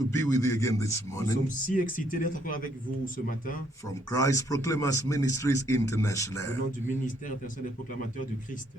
to be with you again this Nous morning sommes si excités d'être encore avec vous ce matin from Christ Proclaimers Ministries au nom International. du ministère international des proclamateurs du Christ.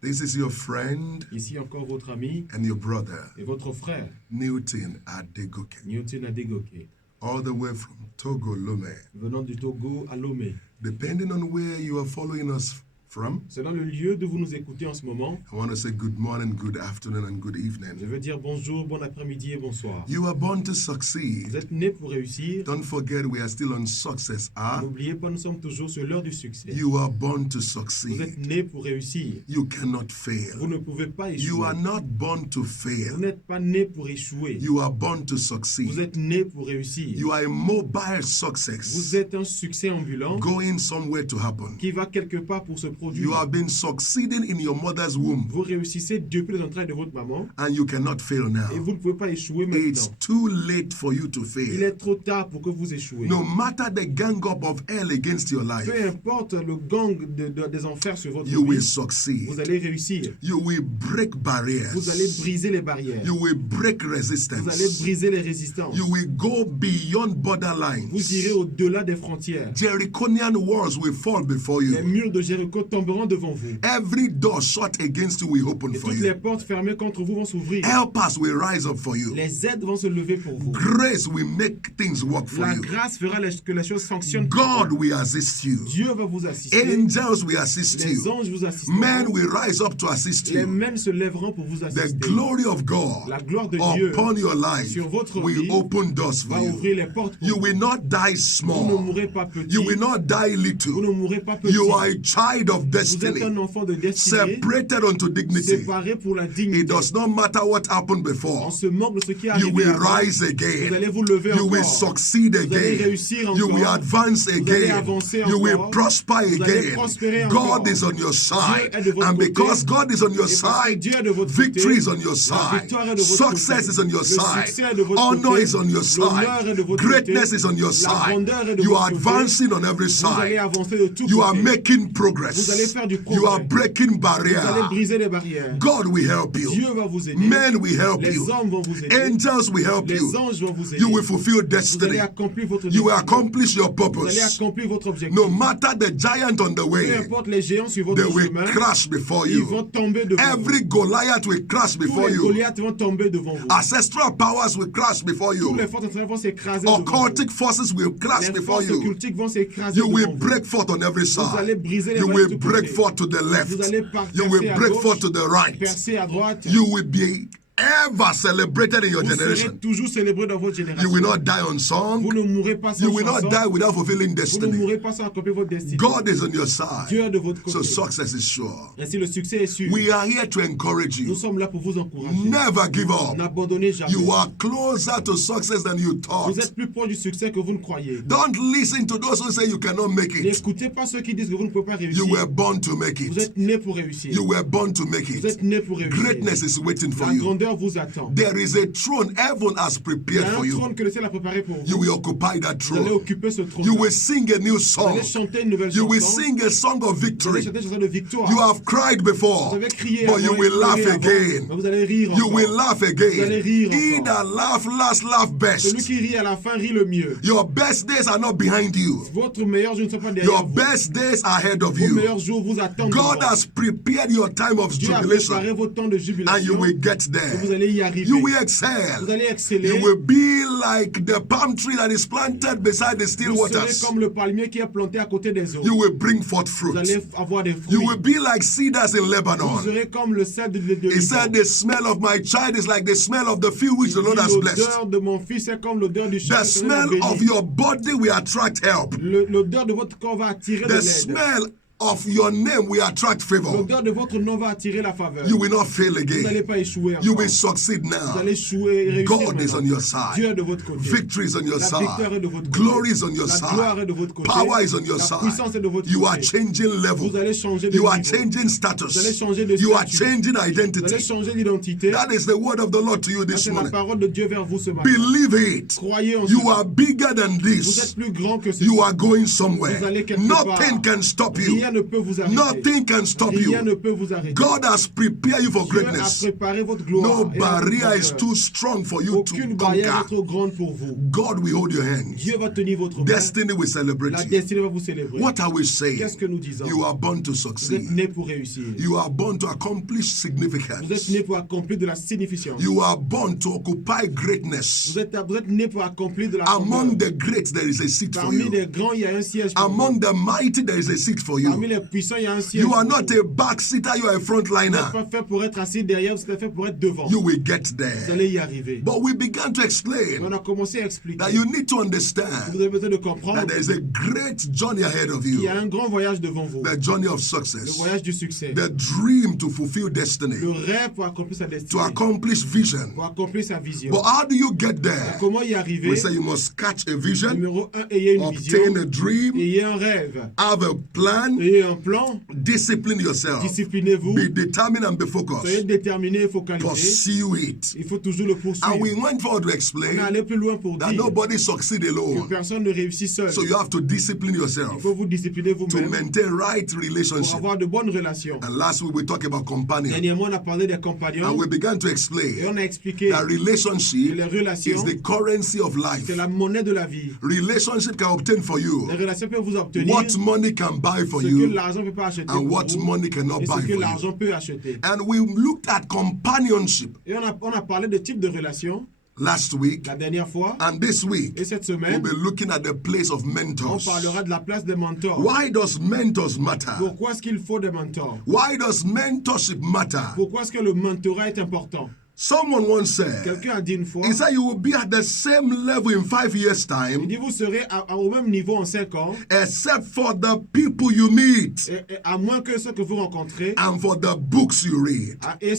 This is your friend Ici encore votre ami and your brother, et votre frère, Newton Adegoke, Newton Adegoke, all the way from Togo, Lomé. venant du Togo à Lomé. Depending on where you are following us from, Selon le lieu d'où vous nous écoutez en ce moment, I want to say good morning, good afternoon, and good je evening. veux dire bonjour, bon après-midi et bonsoir. You are born to Vous succeed. êtes nés pour réussir. Don't forget, we are still on Success Hour. N'oubliez pas, nous sommes toujours sur l'heure du succès. You are born to Vous succeed. êtes nés pour réussir. You cannot Vous fail. ne pouvez pas You échouer. are not born to Vous fail. n'êtes pas nés pour échouer. You are born to Vous succeed. êtes nés pour réussir. You are a mobile Vous success êtes un succès ambulant going somewhere to happen. qui va quelque part pour se You produire. have been succeeding in your mother's womb Vous réussissez depuis les entrailles de votre maman and you cannot fail et now. vous ne pouvez pas échouer It's maintenant. too late for you to Il fail. est trop tard pour que vous échouez. No matter the gang up of hell against your life, Peu importe le gang des enfers sur votre you will vie, succeed. vous allez réussir. You will break barriers. Vous allez briser les barrières. You will break Vous allez resistance. briser les résistances. You will go beyond Vous borderlines. irez au-delà des frontières. Jerichonian walls will fall before Les you. murs de Jéricho tomberont devant vous. Every door shut against you will open Et for toutes les you. portes fermées contre vous vont s'ouvrir. Helpers will rise up for you. Les aides vont se lever pour vous. Grace will make things work for La you. grâce fera que les choses fonctionnent. God will assist you. Dieu va vous assister. Angels will assist Les you. anges vous assisteront. Men will rise up to assist Les you. men se lèveront pour vous The assister. glory of God La gloire de Dieu upon your life sur votre will vie open doors for va you. ouvrir les portes pour You vous. will not die Vous ne small. mourrez pas petit. You will not die Vous ne little. mourrez pas petit. You are a child of Vous êtes destiny, un enfant de destinée, separated unto dignity. séparé pour la It dignité. does not matter what happened On before. se moque de ce qui est You arrivé will avant. rise Vous again. allez vous lever You will encore. succeed Vous allez again. réussir You encore. will advance allez again. avancer You will encore. prosper Vous allez again. prospérer God encore. is on your side. Dieu est de votre And côté. because God is on your Et parce que side, Dieu est de votre victory côté, is on your la side. victoire est de votre Success côté. is on your Le side. succès est de votre Honor côté. is on your L'honneur est de side. votre Greatness côté. is on your La side. grandeur est de You votre are côté. advancing on every Vous allez side. avancer de tout You are côté. making progress. Vous allez faire du You are progrès. breaking Vous allez barriers. briser les barrières. God will help you. Dieu va vous aider. Men will help Les you. hommes vont vous aider. Angels will help Les you. anges vont vous aider. You will fulfill Vous allez destiny. accomplir votre You will destinée. accomplish your Vous allez purpose. accomplir votre objectif. No matter the giant on the Peu way, importe les géants sur they votre will chemin, crash before ils vont you. tomber devant Every vous. Goliath will crash Tous before les you. Goliaths vont tomber devant vous. Ancestral powers will crash before Tous les you. forces étrangères vont s'écraser devant vous. Occultic forces will crash Les before forces you. occultiques vont s'écraser You devant will vous. break forth on every Vous allez side. briser les You barrières will de tous break côtés. forth to the Vous left. allez You will percer à break gauche, forth to the right. percer à droite. You will be ever celebrated in your Vous serez generation. toujours célébré dans votre génération. You will not die unsung. Vous ne mourrez pas sans You will not chanson. die without fulfilling Vous ne destiny. mourrez pas sans accomplir votre destinée. God is on your Dieu side. est de votre côté. So success is sure. Ainsi, le succès est sûr. We are here to encourage Nous you. sommes là pour vous encourager. Never give up. N'abandonnez jamais. You are closer to success than you thought. Vous êtes plus proche du succès que vous ne croyez. Don't listen to those who say you cannot make it. N'écoutez pas ceux qui disent que vous ne pouvez pas réussir. You were born to make Vous it. êtes né pour réussir. You were born to make Vous êtes it. né pour réussir. Greatness is waiting for La you. grandeur vous attend. There is a throne heaven has Il y prepared a for un you. trône que le ciel a préparé pour You vous. will occupy that Vous allez throne. occuper ce trône. You will sing a new Vous song. allez chanter une nouvelle You will chanson. sing a song of Vous allez victory. chanter une chanson de victoire. You have cried before, Vous avez crié but avant, you will pleuré laugh avant, again. mais vous allez rire You encore. will laugh Vous allez again. rire He encore. that laugh last, laugh Celui best. qui rit à la fin rit le mieux. Your best days are not behind you. Votre meilleur jour ne sont pas derrière Your vous. best days are ahead of Vos you. meilleurs jours vous attendent. God devant. has prepared your time of Dieu a jubilation, préparé votre temps de and you jubilation. will get Et vous there. allez y arriver. You will Vous excel. allez exceller. You will be like the palm tree that is planted beside the still Vous serez waters. comme le palmier qui est planté à côté des eaux. You will bring forth Vous fruit. allez avoir des You fruits. will be like cedars in Vous Lebanon. serez comme le sel de He said, the smell of my child is like the smell of the field which the Lord has blessed. L'odeur de mon fils est comme l'odeur du champ. The smell of your body will attract help. L'odeur de votre corps va attirer de The l'aide. smell of your name will attract favor. L'odeur de votre nom va attirer la faveur. You will not fail Vous n'allez again. pas échouer You encore. will succeed Vous now. allez échouer et réussir God is maintenant. on your Dieu side. est de votre côté. Victory is on your La victoire est de side. votre côté. Glory is on your La gloire est side. de votre côté. Power is on your La puissance est de votre side. You are côté. changing Vous level. allez changer de You are niveau. changing Vous allez status. changer de You are statut. changing Vous allez identity. changer d'identité. That is the word of the Lord to you this C'est la morning. parole de Dieu vers vous ce matin. Believe it. Croyez en You cela. are bigger than Vous êtes this. plus grand que ceci. You are going somewhere. Vous allez quelque Nothing part. can stop you. Rien Rien ne peut vous arrêter. Nothing can stop Rien ne you. peut vous arrêter. God has prepared you for Dieu a greatness. préparé votre gloire. No et la barrier is grandeur. too strong for you Aucune to barrière conquer. est trop grande pour vous. God will hold your hands. Dieu va tenir votre main. Destiny will celebrate La you. destinée va vous célébrer. What are we saying? Qu'est-ce que nous disons? You are born to Vous êtes succeed. né pour réussir. You are born to accomplish Vous êtes significance. né pour accomplir de la significance. You are born to occupy greatness. Vous êtes né pour accomplir de la Among grandeur. the great, there is a seat for Parmi you. les grands, il y a un siège pour vous. Among the mighty, there is a seat for Parmi you. les puissants, il y a un siège You are pour not vous. a backseater, you are a Vous frontliner. n'êtes pas fait pour être assis derrière, vous êtes fait pour être devant. You will get Vous there. allez y arriver. But we began to On explain a commencé à expliquer. that you need to Vous understand avez besoin de comprendre that there is a great journey ahead of qu'il you. y a un grand voyage devant vous. The journey of Le success. voyage du succès. The dream to fulfill Le destiny. rêve pour accomplir sa To destinée. accomplish vision. Pour accomplir sa vision. But how do you get there? Comment y arriver? We say you must catch a vision, Numéro 1, ayez une vision. obtain a dream, Ayez un rêve. have a plan, Ayez un plan. discipline yourself, Disciplinez-vous. be determined and be Soyez focused. déterminé et focalisé. Pursue it. Il faut toujours le And we poursuivre. went forward to On est explain allé plus loin pour that dire nobody succeeds que alone. personne ne réussit seul. So you have to discipline Il yourself faut vous discipliner to vous-même maintain right pour relationship. avoir de bonnes relations. And last week we talked about companion. Dernièrement, on a parlé des And compagnons we began to et explain on a expliqué that que relationship les is relations, the currency of life. c'est la monnaie de la vie. Relationship can obtain for you Les relations peuvent vous obtenir what money can buy for ce que you l'argent ne peut pas acheter and pour what vous money cannot et ce buy que for you. l'argent peut acheter. And we looked at companionship Et on a parlé de types de relations last week. la dernière fois. And this week, Et cette we'll semaine, be looking at the place of on mentors. parlera de la place des mentors. Why does mentors matter? Pourquoi est-ce qu'il faut des mentors? Why does mentorship matter? Pourquoi est-ce que le mentorat est important? Someone once said, Quelqu'un a dit une fois, he said you will be at the same level in 5 years' il time, dit vous serez au même niveau en 5 ans, except for the people you meet et à moins que ceux que vous rencontrez and for the books you read. et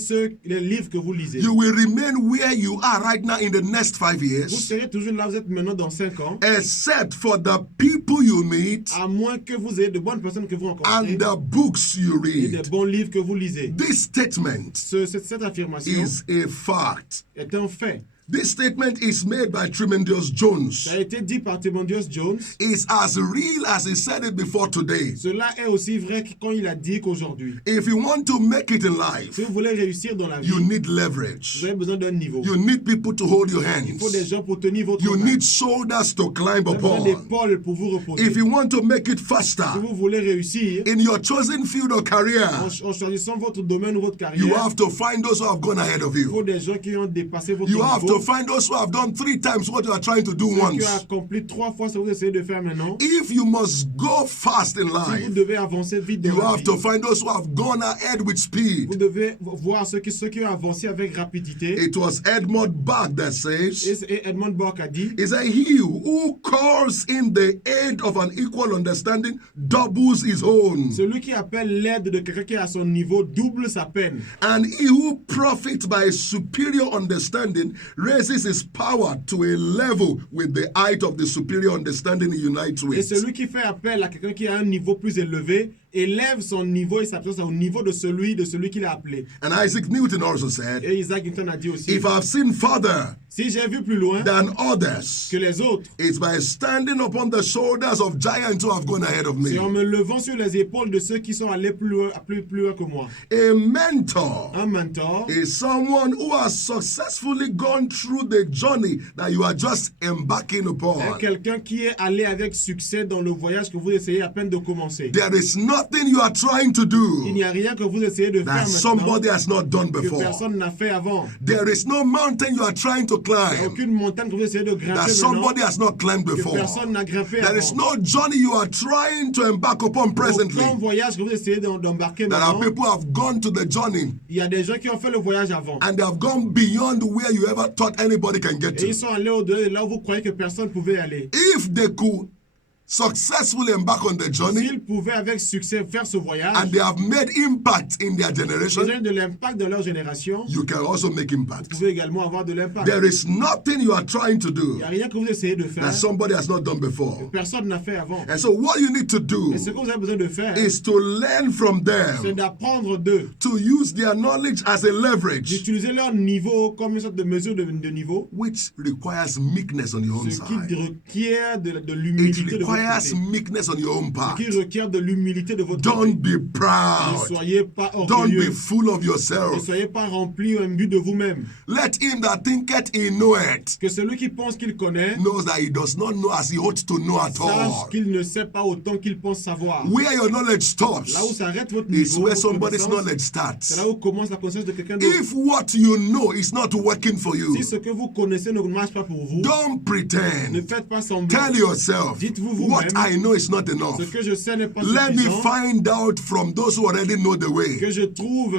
les livres que vous lisez. You will remain where you are right now in the next 5 Vous years, serez toujours là où vous êtes maintenant dans 5 ans, except for the people you meet à moins que vous ayez de bonnes personnes que vous rencontrez and the books you et des read. bons livres que vous lisez. This statement Cette affirmation is a fact. est un fait. This statement is made by Tremendous Jones. Ça a été dit par Timotheus Jones. It's as real as he said it before today. Cela est aussi vrai que quand il a dit qu'aujourd'hui, If you want to make it in life, si vous voulez réussir dans la vie, you need vous leverage. avez besoin d'un niveau. You need people to hold your Il faut des hands. gens pour tenir votre You main. need shoulders to climb Vous avez besoin upon. d'épaules pour vous reposer. If you want to make it Si faster vous voulez réussir, in your chosen field of career, en choisissant votre domaine ou votre you carrière, have to find those who have gone ahead of il faut you. des gens qui ont dépassé votre You have niveau, to find those who have done 3 times what you are trying to do ceux qui once. ont accompli 3 fois ce que vous essayez de faire maintenant. If you must go fast in Si vous life, devez avancer vite dans you la have vie, to find those who have gone ahead with vous speed. devez voir ceux qui ont avancé avec rapidité. It was Edmund Burke that says, Et Edmund Burke a dit, is that he who calls in the aid of an equal understanding doubles his own. celui qui appelle l'aide de quelqu'un qui est à son niveau double sa peine. And he who profits by superior understanding raises his power to a level with the height of the superior understanding he unites Et with. celui qui fait appel à quelqu'un qui a un niveau plus élevé élève son niveau et sa puissance au niveau de celui qu'il a appelé. And Isaac Newton also said, Et Isaac Newton a dit aussi, if I've seen further si j'ai vu plus loin than others, que les autres, it's by standing upon the shoulders of giants who have gone ahead of me. c'est en me levant sur les épaules de ceux qui sont allés plus loin que moi. A mentor Un mentor, is someone who has successfully gone through the journey that you are just embarking est upon. quelqu'un qui est allé avec succès dans le voyage que vous essayez à peine de commencer. There is nothing you are trying to Il do n'y a rien que vous essayez de faire that maintenant somebody has not done que before. personne n'a fait avant. There is no mountain you are trying to Il n'y a climb aucune montagne que vous essayez de that grimper maintenant somebody has not climbed que before. personne n'a grimpé There is avant. no journey you are trying to embark upon presently Aucun voyage que vous essayez d'embarquer that our maintenant, people have gone to the journey il y a des gens qui ont fait le voyage avant. and they have gone beyond where you ever thought anybody can get Et ils to. sont allés au-delà de là où vous croyez que personne ne pouvait aller. If they could successfully embark on the journey S'ils pouvaient avec succès faire ce voyage, and they have made impact in their ils generation, ont eu de l'impact dans leur génération, you can also make vous impact. pouvez également avoir de l'impact. There is nothing you are trying to Il do n'y a rien que vous essayez de faire that que somebody has not done before. personne n'a fait avant. And so what you need to do Et ce que vous avez besoin de faire, is to learn from c'est them, d'apprendre d'eux, to use their knowledge as a leverage, d'utiliser leur niveau comme une sorte de mesure de niveau, which requires meekness on your own ce qui side. requiert de It l'humilité de votre requires meekness on your own part. qui requiert de l'humilité de votre Don't côté. be Ne proud. soyez pas Don't orgueilleux. be full of Ne yourself. soyez pas rempli ou imbu de vous-même. Let him that thinketh he knoweth Que celui qui pense qu'il connaît knows that he does not know as he ought to know at sache all. qu'il ne sait pas autant qu'il pense savoir. Where your knowledge stops Là où s'arrête votre is niveau, where votre somebody's connaissance, knowledge c'est starts. là où commence la connaissance de quelqu'un d'autre. If what you know is not working for you, Si ce que vous connaissez ne marche pas pour vous, don't ne pretend. faites pas semblant. Tell yourself, Dites-vous what vous-même, I know is not enough. ce que je sais n'est pas Let me suffisant. find out from those who already know the way. Que je trouve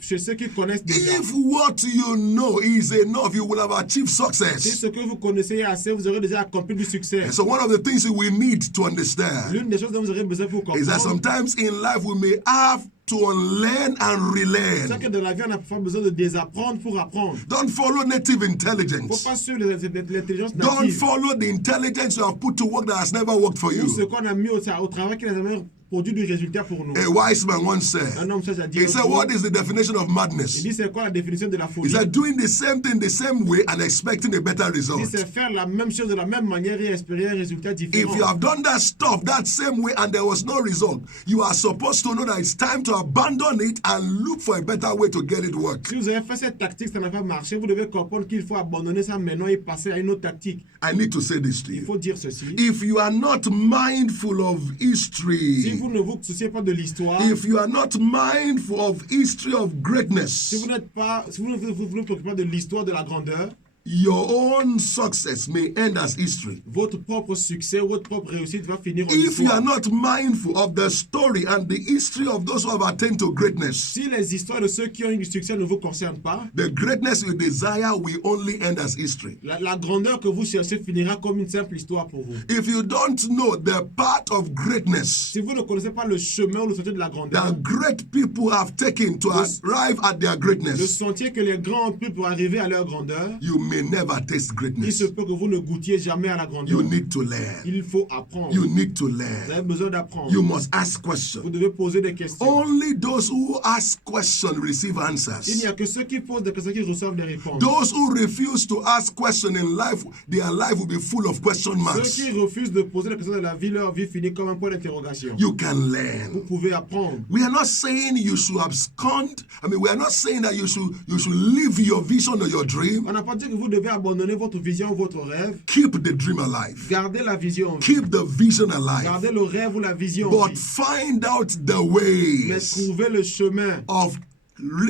chez ceux qui connaissent déjà. If what you know is enough, you will have achieved Si success. ce que vous connaissez est assez, vous aurez déjà accompli du succès. And so one of the things we need to understand L'une des choses dont vous aurez besoin pour is that comprendre, sometimes in life we may have to unlearn and c'est relearn. que dans la vie, on a parfois besoin de désapprendre pour apprendre. Don't follow native Il ne faut intelligence. pas suivre l'intelligence Don't native. follow the intelligence you have put to work that has never worked for Ou ce you. qu'on a mis au travail qui n'a jamais produit du résultat pour nous. A wise man once Un said, homme sage a dit, he said, what is the definition of il madness? dit c'est quoi la définition de la He folie? said, doing the same thing the same way and expecting a better Il dit result. c'est faire la même chose de la même manière et espérer un résultat If différent. you have done that stuff that same way and there was no result, you are supposed to know that it's time to abandon it and look for a better way to get it work. Si vous avez fait cette tactique, ça n'a pas marché, vous devez comprendre qu'il faut abandonner ça maintenant et passer à une autre tactique. I need to say this to Il you. faut dire ceci. If you are not mindful of Si history, vous ne vous souciez pas de l'histoire, if you are not mindful of history of si greatness, vous n'êtes pas, si vous ne vous préoccupez pas de l'histoire de la grandeur, your own success may end as history. votre propre succès, votre propre réussite va finir en If you are histoire. not mindful of the story and the history of those who have attained to greatness, Si les histoires de ceux qui ont eu du succès ne vous concernent pas, the greatness you desire will only end as history. la grandeur que vous cherchez finira comme une simple histoire pour vous. If you don't know the path of greatness Si vous ne connaissez pas le chemin ou le sentier de la grandeur, that great people have taken to arrive at their le greatness, sentier que les grands ont pris pour arriver à leur grandeur, you may never taste il se greatness. peut que vous ne goûtiez jamais à la grandeur. You need to learn. Il faut apprendre. You need to Vous learn. avez besoin d'apprendre. You must ask Vous questions. devez poser des questions. Only those who ask questions receive Il n'y answers. a que ceux qui posent des questions qui reçoivent des réponses. Those who refuse to ask questions in life, their life will be full of question Ceux marks. qui refusent de poser des questions de la vie, leur vie finit comme un point d'interrogation. You can Vous learn. pouvez apprendre. We are not saying you should abscond. We are not saying that you should leave your vision or your dream. On n'a pas dit que vous devez abandonner votre vision ou votre rêve. Keep the dream alive. Gardez la vision en vie. Keep the vision alive. Gardez le rêve ou la vision en But vie. find out the Mais ways trouvez le chemin of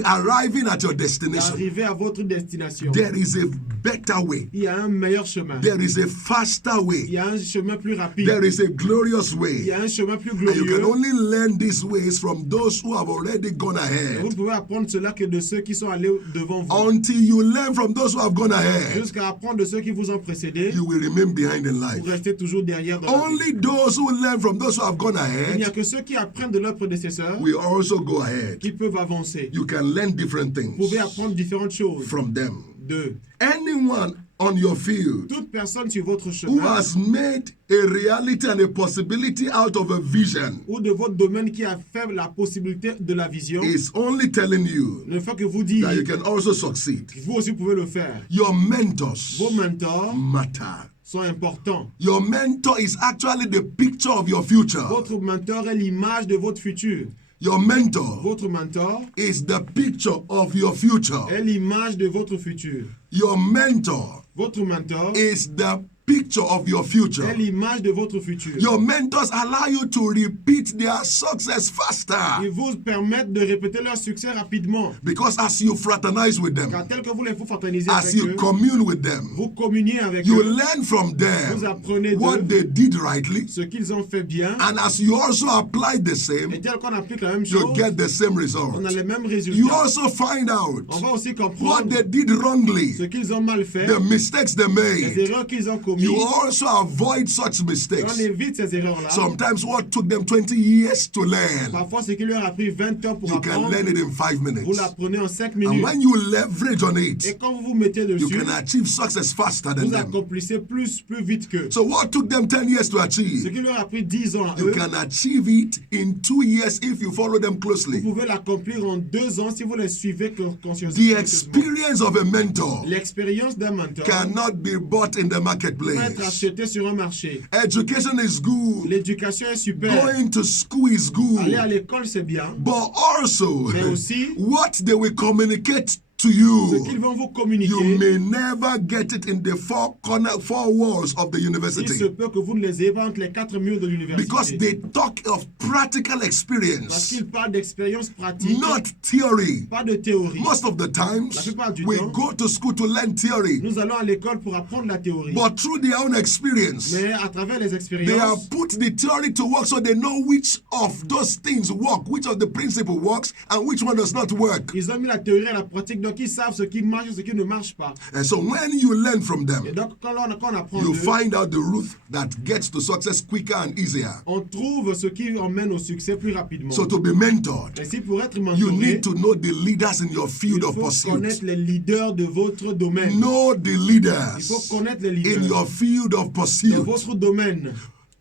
arriving at your destination. d'arriver à votre destination. There is a better way. Il y a un meilleur chemin. There is a faster Il way. y a un chemin plus rapide. There is a glorious Il way. y a un chemin plus And you glorieux. can only learn these ways from those who have already gone Et vous ahead. ne pouvez apprendre cela que de ceux qui sont allés devant vous. Until you learn from those who have gone ahead, Jusqu'à apprendre de ceux qui vous ont précédé, you will remain behind in vous life. restez toujours derrière dans la vie. Only those who learn from those who have gone Il n'y a ahead que ceux qui apprennent de leurs prédécesseurs will also go ahead. qui peuvent avancer. You can learn different Vous things pouvez apprendre différentes choses from them. d'eux. Anyone on your field Toute personne sur votre who chemin has made a reality and a possibility out of a vision ou de votre domaine qui a fait la possibilité de la vision, is only telling you ne fait que vous dire that you can also succeed. que vous aussi pouvez le faire. Your mentors Vos mentors matter. sont importants. Your mentor is actually the picture of your future. Votre mentor est l'image de votre futur. Your mentor Votre mentor is the picture of your future. est l'image de votre futur. Your mentor Votre mentor is the picture of your future. est l'image de votre futur. Your mentors allow you to repeat their success Ils faster vous permettent de répéter leur succès rapidement. because as you fraternize with Car them, tel que vous les fraternisez as avec you eux, commune with them, vous communiez avec you eux, learn from vous them apprenez what d'eux they did rightly, ce qu'ils ont fait bien, and as you also apply the et same, tel qu'on applique la même you chose, get the same on result. a les mêmes You résultats. also find out On va aussi what comprendre they did wrongly, ce qu'ils ont mal fait, the mistakes they les made. erreurs qu'ils ont commises. You also avoid such Et mistakes. on évite ces erreurs-là. Sometimes what took them 20 years to learn, Parfois, ce qui leur a pris 20 ans pour you can apprendre, learn it in 5 vous minutes. l'apprenez en 5 And minutes. when you leverage on Et it, quand vous vous mettez you dessus, can achieve success faster than vous them. accomplissez plus vite qu'eux. So what took them 10 years to Ce achieve, qui leur a pris 10 ans à you eux, can achieve it in 2 years if you follow them vous closely. pouvez l'accomplir en 2 ans si vous les suivez consciencieusement. The experience of a mentor L'expérience d'un mentor cannot be bought in the peut marketplace. être acheté sur un marché. Education is good. L'éducation est super. Going to school is Aller à good. l'école, c'est bien. But also, Mais aussi, what they will communicate to ce you, qu'ils vont vous you communiquer, may never get it in the four walls of the il se university. peut que vous ne les ayez pas entre les quatre murs de Because l'université. they talk of practical Parce experience, qu'ils parlent d'expérience pratique, not theory. pas de théorie. Most of the times, La plupart du we temps, go to school to learn theory, nous allons à l'école pour apprendre la théorie. but through their own experience, Mais à travers les they have expériences, put the theory to work so they know which of those things work, which of the principle works, and which one does not work. ils ont mis la théorie à la pratique, donc ils savent ce qui marche et ce qui ne marche pas. And so when you learn from Et them, donc, quand on apprend you d'eux, find out the route that gets to success quicker and easier. on trouve ce qui emmène au succès plus rapidement. So to be mentored, Ainsi, pour être you mentoré, need to know the leaders in your il field of faut pursuit. connaître les leaders de votre domaine. Know the Il faut leaders connaître les in leaders your field of dans pursuit votre domaine.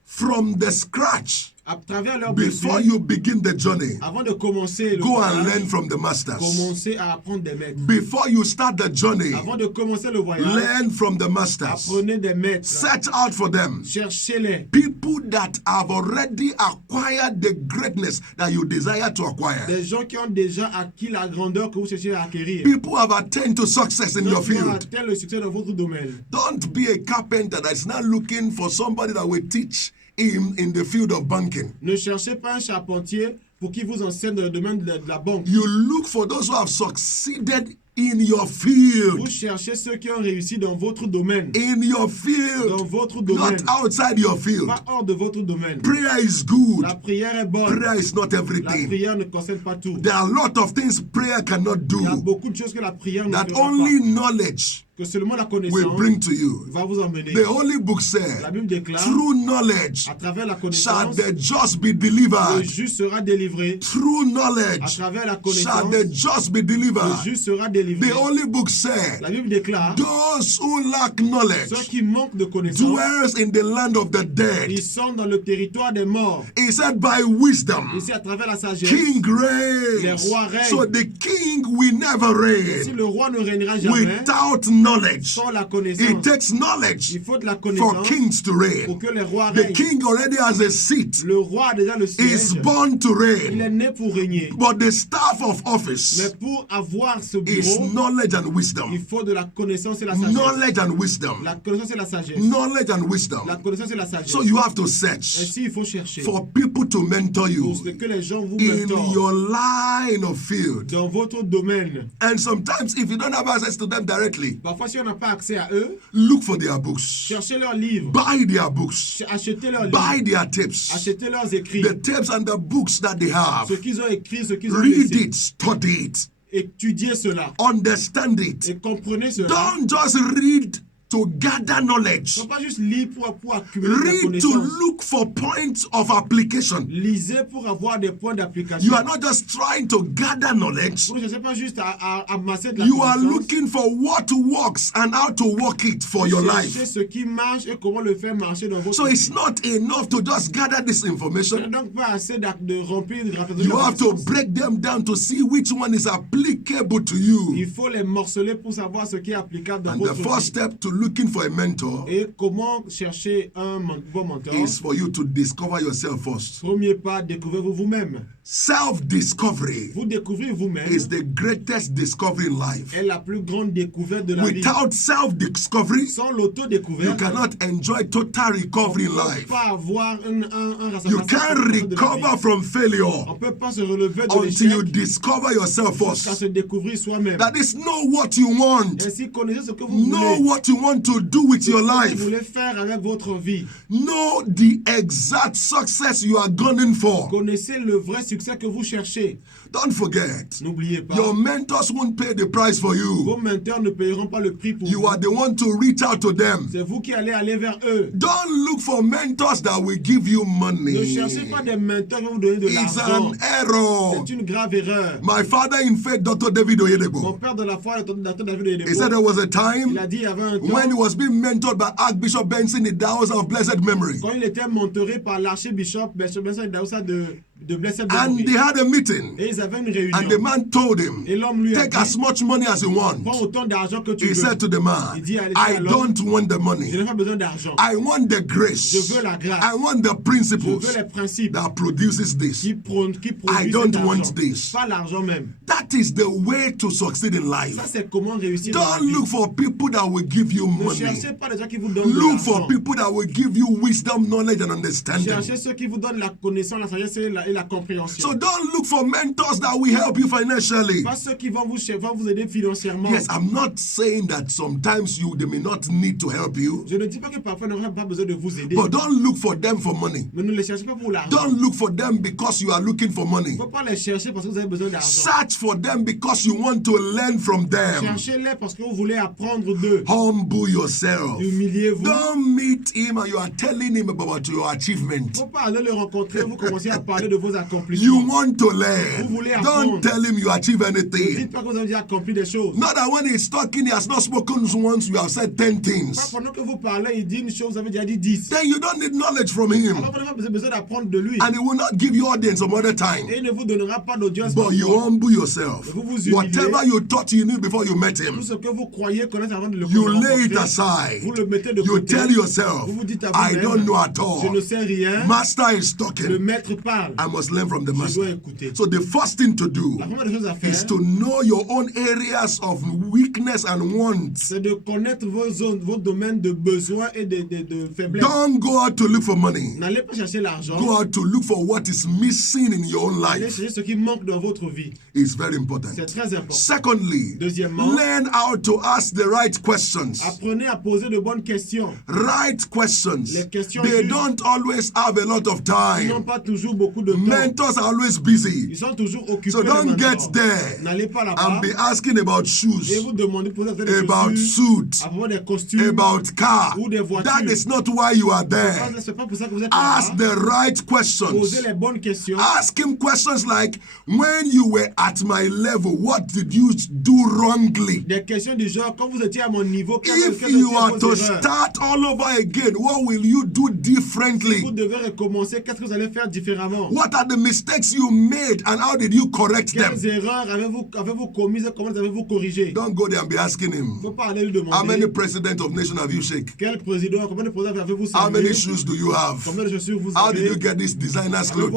from the scratch. À travers leur Before blessure, you begin the journey, avant de commencer le go and voyage, learn from the masters. commencez à apprendre des maîtres. Before you start the journey, Avant de commencer le voyage, learn from the masters. apprenez des maîtres. Search out for them. Cherchez-les. People that have already acquired the greatness that you desire to acquire. Des gens qui ont déjà acquis la grandeur que vous cherchez à acquérir. People have attained to success in Des your gens qui ont field. atteint le succès dans votre domaine. Don't be a carpenter that's not looking for somebody that will teach him in the field of banking. Ne cherchez pas un charpentier pour qu'il vous enseigne dans le domaine de la banque. You look for those who have succeeded in your field. Vous cherchez ceux qui ont réussi dans votre domaine. In your Dans field, votre domaine. not outside your field. Pas hors de votre domaine. Prayer is good. La prière est bonne. Prayer is not La everything. prière ne concerne pas tout. There are a lot of things prayer cannot Il y a do beaucoup de choses que la prière ne that fera only pas. knowledge Que seulement la will connaissance bring to you. va vous emmener. The Holy Book La said, Bible déclare, through knowledge à travers la shall connaissance, the just be le delivered. juste sera délivré. Through À knowledge travers la shall connaissance, the just be le delivered. juste sera délivré. The Holy Book said, La Bible déclare, those who lack ceux knowledge qui manquent de connaissance, dwells in the land of the dead. ils sont dans le territoire des morts. He said, by wisdom, Ici, à travers la sagesse, king les reigns. rois règnent. So the king will never Si reign le roi ne régnera jamais without knowledge. sans la It connaissance, takes knowledge il faut de la for connaissance kings to pour reign. que les rois The règnent. king already has a seat. Le roi a déjà le He's siège. born to Il est reign. né pour régner. But the staff of Mais office pour avoir ce is bureau, knowledge and il wisdom. faut de la connaissance et la sagesse. Knowledge and wisdom. La connaissance et la sagesse. Knowledge and La wisdom. connaissance et la sagesse. So you have to search Ainsi, il faut chercher for people to mentor you pour ce que les gens vous in mentorent your line of field. dans votre domaine. And sometimes, if you don't have access to them directly, Parfois, si on n'a pas accès à eux, look for their books, cherchez leurs livres, buy their books, achetez leurs buy livres, their tapes, achetez leurs écrits, the tapes and the books that they have. ce qu'ils ont écrit, ce qu'ils ont Read laissé. it, study it, Étudiez cela understand it. et comprenez cela. Don't just read to gather Ne knowledge. pas juste lire pour accumuler de la Read to connaissance. look for points of application. Lisez pour avoir des points d'application. You are not just trying to gather knowledge. Vous ne cherchez pas juste à amasser de la You are connaissance. looking for what works and how to work it for your Cherchez life. ce qui marche et comment le faire marcher dans votre So vie. it's not enough to just gather this Ce n'est information. donc pas assez de remplir de raffiner You la have to connaissance. break them down to see which one is applicable to you. Il faut les morceler pour savoir ce qui est applicable dans And the votre first vie. step to looking for a mentor Et comment chercher un bon mentor. is for you to discover yourself first. Premier pas, découvrez-vous vous-même. Self-discovery Vous découvrez vous-même is the greatest discovery in life. est la plus grande découverte de la vie. Without self-discovery, Sans you l'autodécouverte, cannot enjoy total recovery in on ne life. peut pas avoir un You rassemblement can't de la vie. recover from On failure ne peut pas se relever de until you l'échec discover yourself jusqu'à first. se découvrir soi-même. That is, know what you want. Ainsi, connaissez ce que vous Know voulez. what you want to do with Ce your que vous life. voulez faire avec votre vie. Know the exact success you are gunning for. Connaissez le vrai succès que vous cherchez. Don't forget, N'oubliez pas, your mentors won't pay the price for you. vos mentors ne paieront pas le prix pour You vous. are the one to reach out to them. C'est vous qui allez aller vers eux. Don't look for mentors that will give you Ne money. cherchez pas des mentors qui vont vous donner de It's l'argent. an error. C'est une grave erreur. My father in faith, Dr. David Mon Oyedepo, père de la foi, le docteur David he said Oyedepo, there was a il time a dit il y avait un when he temps, was being mentored by Archbishop Benson in Dallas of blessed memory. quand il était mentoré par l'archbishop Benson Daoussa de de blessés de And mourir. they had a meeting. Et ils avaient une And the réunion. man told him, Et l'homme lui a take dit, as much money as you want. prends autant d'argent que tu He veux. said to the man, Il dit à I l'homme, don't want the je money. n'ai pas besoin d'argent. I want the grace. Je veux la grâce. I want the Je principles veux les principes that produces this. qui produisent I don't cet want argent. this. Pas l'argent même. That is the way to succeed in Ça, life. c'est comment réussir dans la Don't vie. look for people that will give you Ne money. cherchez pas les gens qui vous donnent de Look for l'argent. people that will give you wisdom, knowledge, and understanding. Cherchez ceux qui vous donnent la connaissance, la sagesse et la compréhension. So don't look for mentors that will help you financially. Pas ceux qui vont vous aider financièrement. Yes, I'm not saying that sometimes they may not need to help you, Je ne dis pas que parfois ils n'auront pas besoin de vous aider. but don't look for them for money. Mais ne les cherchez pas pour l'argent. Don't look for them because you are looking for Il money. ne faut pas les chercher parce que vous avez besoin d'argent. Search for them because you want to learn from them. Cherchez-les parce que vous voulez apprendre d'eux. Humble yourself. Humiliez-vous. Don't meet him and you are telling him about your Il ne achievement. faut pas aller le rencontrer, vous commencez à parler de vos You accomplissements. want to learn. Vous voulez Don't apprendre. tell him you achieve Ne anything. dites pas que vous avez déjà accompli des choses. Not that when he's talking, he has not spoken once, you have said 10 Pas things. pendant que vous parlez, il dit une chose, vous avez déjà dit 10. Then you don't need knowledge from him. Alors vous n'avez pas besoin d'apprendre de lui. And he will not give you audience some other Et time. il ne vous donnera pas d'audience. But you parfois. humble yourself. Vous vous humiliez. Whatever you thought you knew before you met Tout him, ce que vous croyez connaître avant de le you lay it rencontrer, aside. vous le mettez de You côté. tell yourself, Vous vous dites à I vous-même, don't know at je all. ne sais rien. Master is Le talking. maître parle. I must learn from the Je dois master. écouter. So the first thing to do La première des choses à faire, is to know your own areas of weakness and wants. c'est de connaître vos zones, vos domaines de besoins et de faiblesse. Don't go out to look for money. N'allez pas chercher l'argent. Go out to look for what is missing in your own Allez life. chercher ce qui manque dans votre vie. It's very important. C'est très important. Secondly, Deuxièmement, learn how to ask the right questions. apprenez à poser de bonnes questions. Right questions. Les questions They justes. don't always have a lot of Ils n'ont time. pas toujours beaucoup de temps. Mentors are always busy. Ils sont toujours occupés. So les don't mentors. get there N'allez pas là-bas and be asking about et shoes, vous demandez pour des about chaussures, suits, à propos des costumes, about car. ou des voitures. That is not why you are there. C'est pas pour ça que vous êtes là. Ask the right questions. Posez les bonnes questions. Ask him questions like, when you were at my level, what did you do wrongly? Des questions du genre, quand vous étiez à mon niveau, If quelles you étaient are vos to erreurs? start all over again, what will you do Vous differently? devez recommencer, qu'est-ce que vous allez faire différemment? What are the mistakes you made and how did you correct them? Quelles erreurs avez-vous commises et comment les avez-vous corrigées? Don't go there and be asking Il ne him, faut pas aller lui how many demander presidents of nation have you shaken? quel président, combien de présidents avez-vous How many servi? shoes do you have? Combien de chaussures vous How did avez? you get these designer's clothes?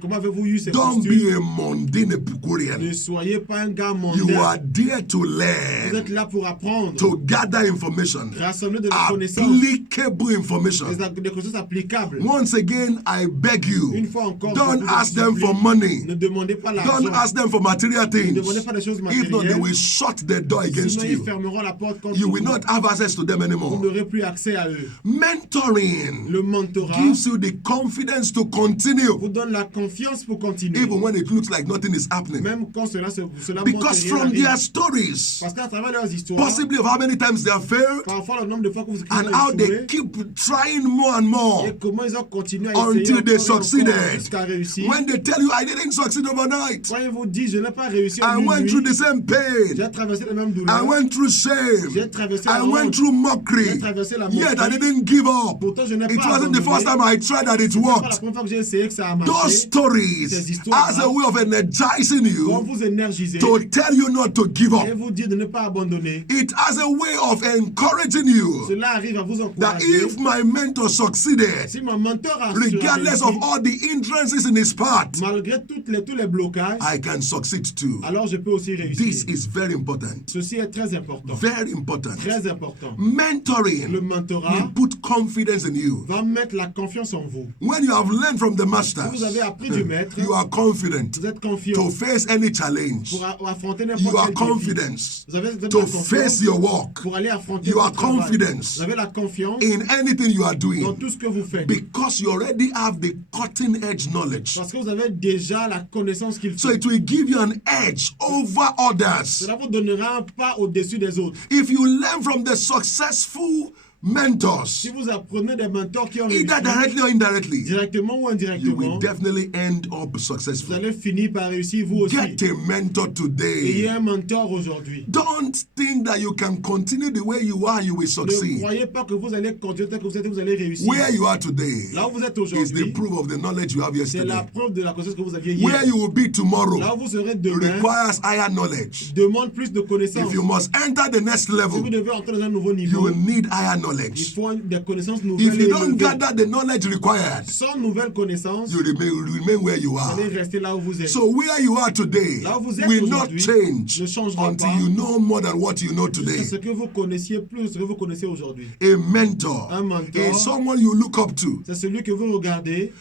Comment avez-vous eu ces Don't costumes? be a mundane Epicurean. Ne soyez pas un gars You mondain. are there to Vous learn, êtes là pour apprendre, to gather information, rassembler de la connaissance, applicable information. des connaissances applicables. Once again, I beg Une you, fois encore, don't je vous ask them supplie, for money. ne demandez pas Don't l'argent. ask them for material Ne things. demandez pas des choses If not, they matérielles. will shut the door against Sinon, ils you. fermeront la porte contre You vous. will not have access to them Vous anymore. n'aurez plus accès à eux. Mentoring Le mentorat gives you the confidence to continue, vous donne la confiance pour continuer. even when it looks like nothing is happening. Même quand cela montre Because rien from n'arrive. their stories, Parce qu'à travers leurs histoires, possibly of how many times they have failed, parfois le nombre de fois que vous and écrivez how they échoué, keep trying more and more et comment ils ont continué à until essayer they encore et encore succeeded. jusqu'à réussir. When they tell you, I didn't succeed overnight, Quand ils vous disent, je n'ai pas réussi en I une went through nuit, the same pain, j'ai traversé les mêmes I douleurs, went through shame, j'ai traversé I la went honte, through mockery, j'ai traversé la yet I moquerie. didn't give up. Pourtant, je n'ai It pas wasn't the abandonné. first time I tried that it C'est pas la worked. première fois que j'ai essayé que ça a Those marché. stories Ces histoires as a way of energizing Quand you vous énergisez to tell you not to give et up. vous dire de ne pas abandonner, It has a way of encouraging you cela arrive à vous that encourager. if my mentor succeeded, Si mon mentor a regardless of réussi, all the hindrances in his path, malgré tous les blocages, I can succeed too. alors je peux aussi réussir. This is very important. Ceci est très important. Very important. Très important. Mentoring Le will mentorat put confidence in you. va mettre la confiance en vous. When you have learned from the masters, Si vous avez appris du maître, you are confident vous êtes to confiant face any challenge. pour affronter You n'importe are quel défi. confident Vous avez to la face confiance your work pour aller affronter You votre are travail. confident Vous avez la confiance in anything you are dans doing tout ce que vous faites. because you already have the cutting edge knowledge. Parce que vous avez déjà la connaissance qu'il faut. So it will give you an edge over others. Cela vous donnera un pas au-dessus des autres. If you learn from the successful mentors, Si vous apprenez des mentors qui ont réussi, either directly or indirectly, directement ou you will indirectement, definitely end up vous successful. allez finir par réussir vous aussi. Get a mentor Ayez today. un mentor aujourd'hui. Don't think that you can continue the way you are, you will Ne succeed. croyez pas que vous allez continuer tel que vous êtes, vous allez réussir. Where you are today Là où vous êtes is the aujourd'hui, proof of the knowledge you have c'est la yesterday. preuve de la connaissance que vous aviez Where hier. you will be Là tomorrow où vous serez demain, requires higher knowledge. demande plus de connaissances. If you must enter the next Si vous level, devez entrer dans un nouveau you niveau, will need higher il knowledge. faut des connaissances If nouvelles you et don't élevées. gather the knowledge required, Sans nouvelles connaissances, you remain where you vous are. allez rester là où vous êtes. So where you are today Là où vous êtes will not aujourd'hui change ne changera until pas you know more than what you know jusqu'à today. ce que vous connaissiez plus de ce que vous connaissez aujourd'hui. A mentor Un mentor, is someone you look up to, c'est celui que vous regardez,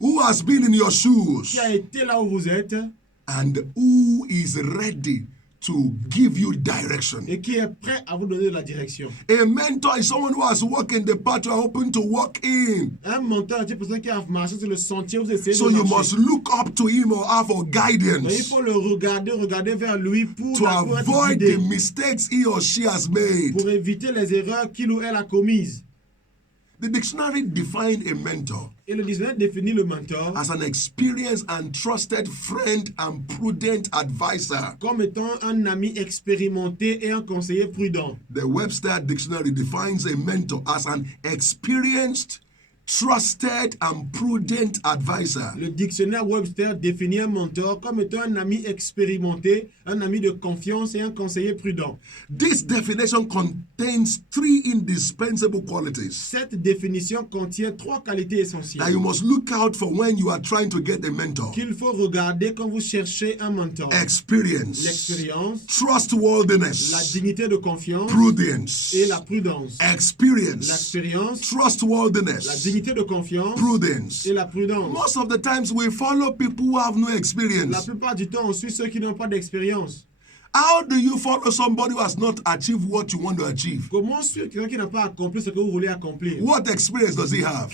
who has been in your shoes, qui a été là où vous êtes and who is ready to give you direction. et qui est prêt à vous donner de la direction. A mentor is someone who has walked in the path you are hoping to walk in. Un mentor est une personne qui a marché sur le sentier où vous essayez So de you marcher. must look up to him or her for Donc, il guidance faut le regarder vers lui pour, to pour être avoid guidé, the mistakes he or she has made. pour éviter les erreurs qu'il ou elle a commises. The dictionary defines a mentor Et le dictionnaire définit le mentor as an experienced and trusted friend and prudent advisor. comme étant un ami expérimenté et un conseiller prudent. The Webster Dictionary defines a mentor as an experienced, trusted, and prudent advisor. Le dictionnaire Webster définit un mentor comme étant un ami expérimenté, un ami de confiance et un conseiller prudent. This definition contains three indispensable qualities Cette définition contient 3 qualités that essentielles you must look out for when you are trying to get a mentor. qu'il faut regarder quand vous cherchez un mentor. Experience, L'expérience, la trustworthiness, dignité de confiance prudence. et la prudence. Experience, L'expérience, la trustworthiness, dignité de confiance prudence. et la prudence. Most of the times we follow people who have no La experience. plupart du temps, on suit ceux qui n'ont pas d'expérience. How do you follow somebody who has not achieved what you want to achieve? Comment suivre quelqu'un qui n'a pas accompli ce que vous voulez accomplir? What experience does he have?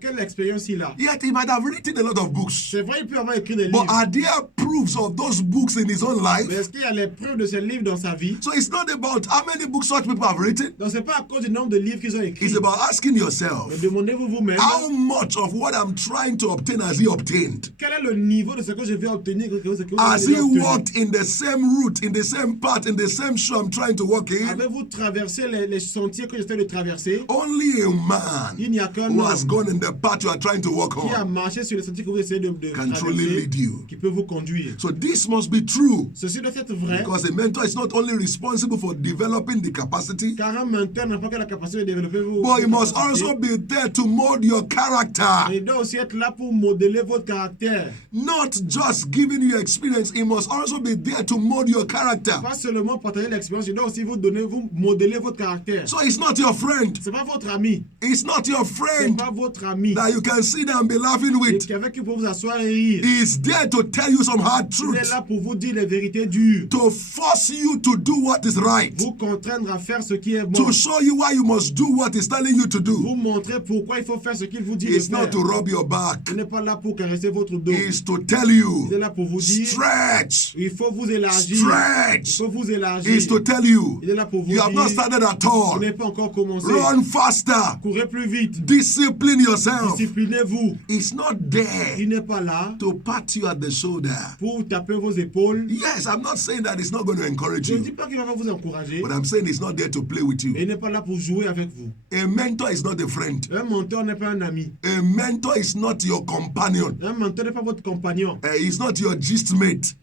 Quelle expérience il a? Yet he might have written a lot of books. C'est vrai, il peut avoir écrit des But livres. are there proofs of those books in his own Mais life? est-ce qu'il y a les preuves de ces livres dans sa vie? So it's not about how many books such people have written. Donc, ce n'est pas à cause du nombre de livres qu'ils ont écrits. It's about asking yourself, Mais demandez-vous vous-même, how much of what I'm trying to obtain has he obtained? quel est le niveau de ce que je vais obtenir que vous Has avez he obtenu? walked in the same route, in the same path, in the same shoe I'm trying to walk in? Avez-vous traversé les sentiers que j'essaie de traverser? Only a man Il n'y a qu'un who has homme gone in the path you are trying to walk qui a on marché sur les sentiers que vous essayez de can truly traverser, lead you. qui peut vous conduire. So this must be true, Ceci doit être vrai, because a mentor is not only responsible for developing the capacity, car un mentor n'a pas que la capacité de développer vos but he must capacités. also be there to mold your character. Il doit aussi être là pour modeler votre caractère. Not just giving you experience, he must also be there to mold your character. Pas seulement partager l'expérience, il doit aussi vous donner, vous modeler votre caractère. So it's not your friend. C'est pas votre ami. It's not your C'est friend pas votre ami. that you can sit and be laughing Et with. qu'avec qui vous vous asseoir et rire. He's there to tell you some hard Il est truths, là pour vous dire les vérités dures. to force you to do what is right, Vous contraindre à faire ce qui est bon. to show you why you must do what he's telling you to do. Vous montrer pourquoi il faut faire ce qu'il vous dit de It's faire. not to rub your back. Il n'est pas là pour caresser votre dos. It's to tell you, Il est là pour vous dire, stretch, il faut vous élargir. Il stretch. faut vous élargir. It's to tell you, Il est là pour vous you have not dire, started at vous all. n'avez pas encore commencé. Run faster. Courez plus vite. Discipline yourself. Disciplinez-vous. It's not there Il n'est pas là to pat you at the shoulder. pour vous taper vos épaules. Yes, I'm not saying that it's not going to encourage Je ne dis you, pas qu'il va pas vous encourager, but I'm saying it's not there to play with mais you. il n'est pas là pour jouer avec vous. A mentor is not a friend. Un mentor n'est pas un ami. A mentor is not your companion. Un mentor n'est pas votre compagnon. He's not your gist mate.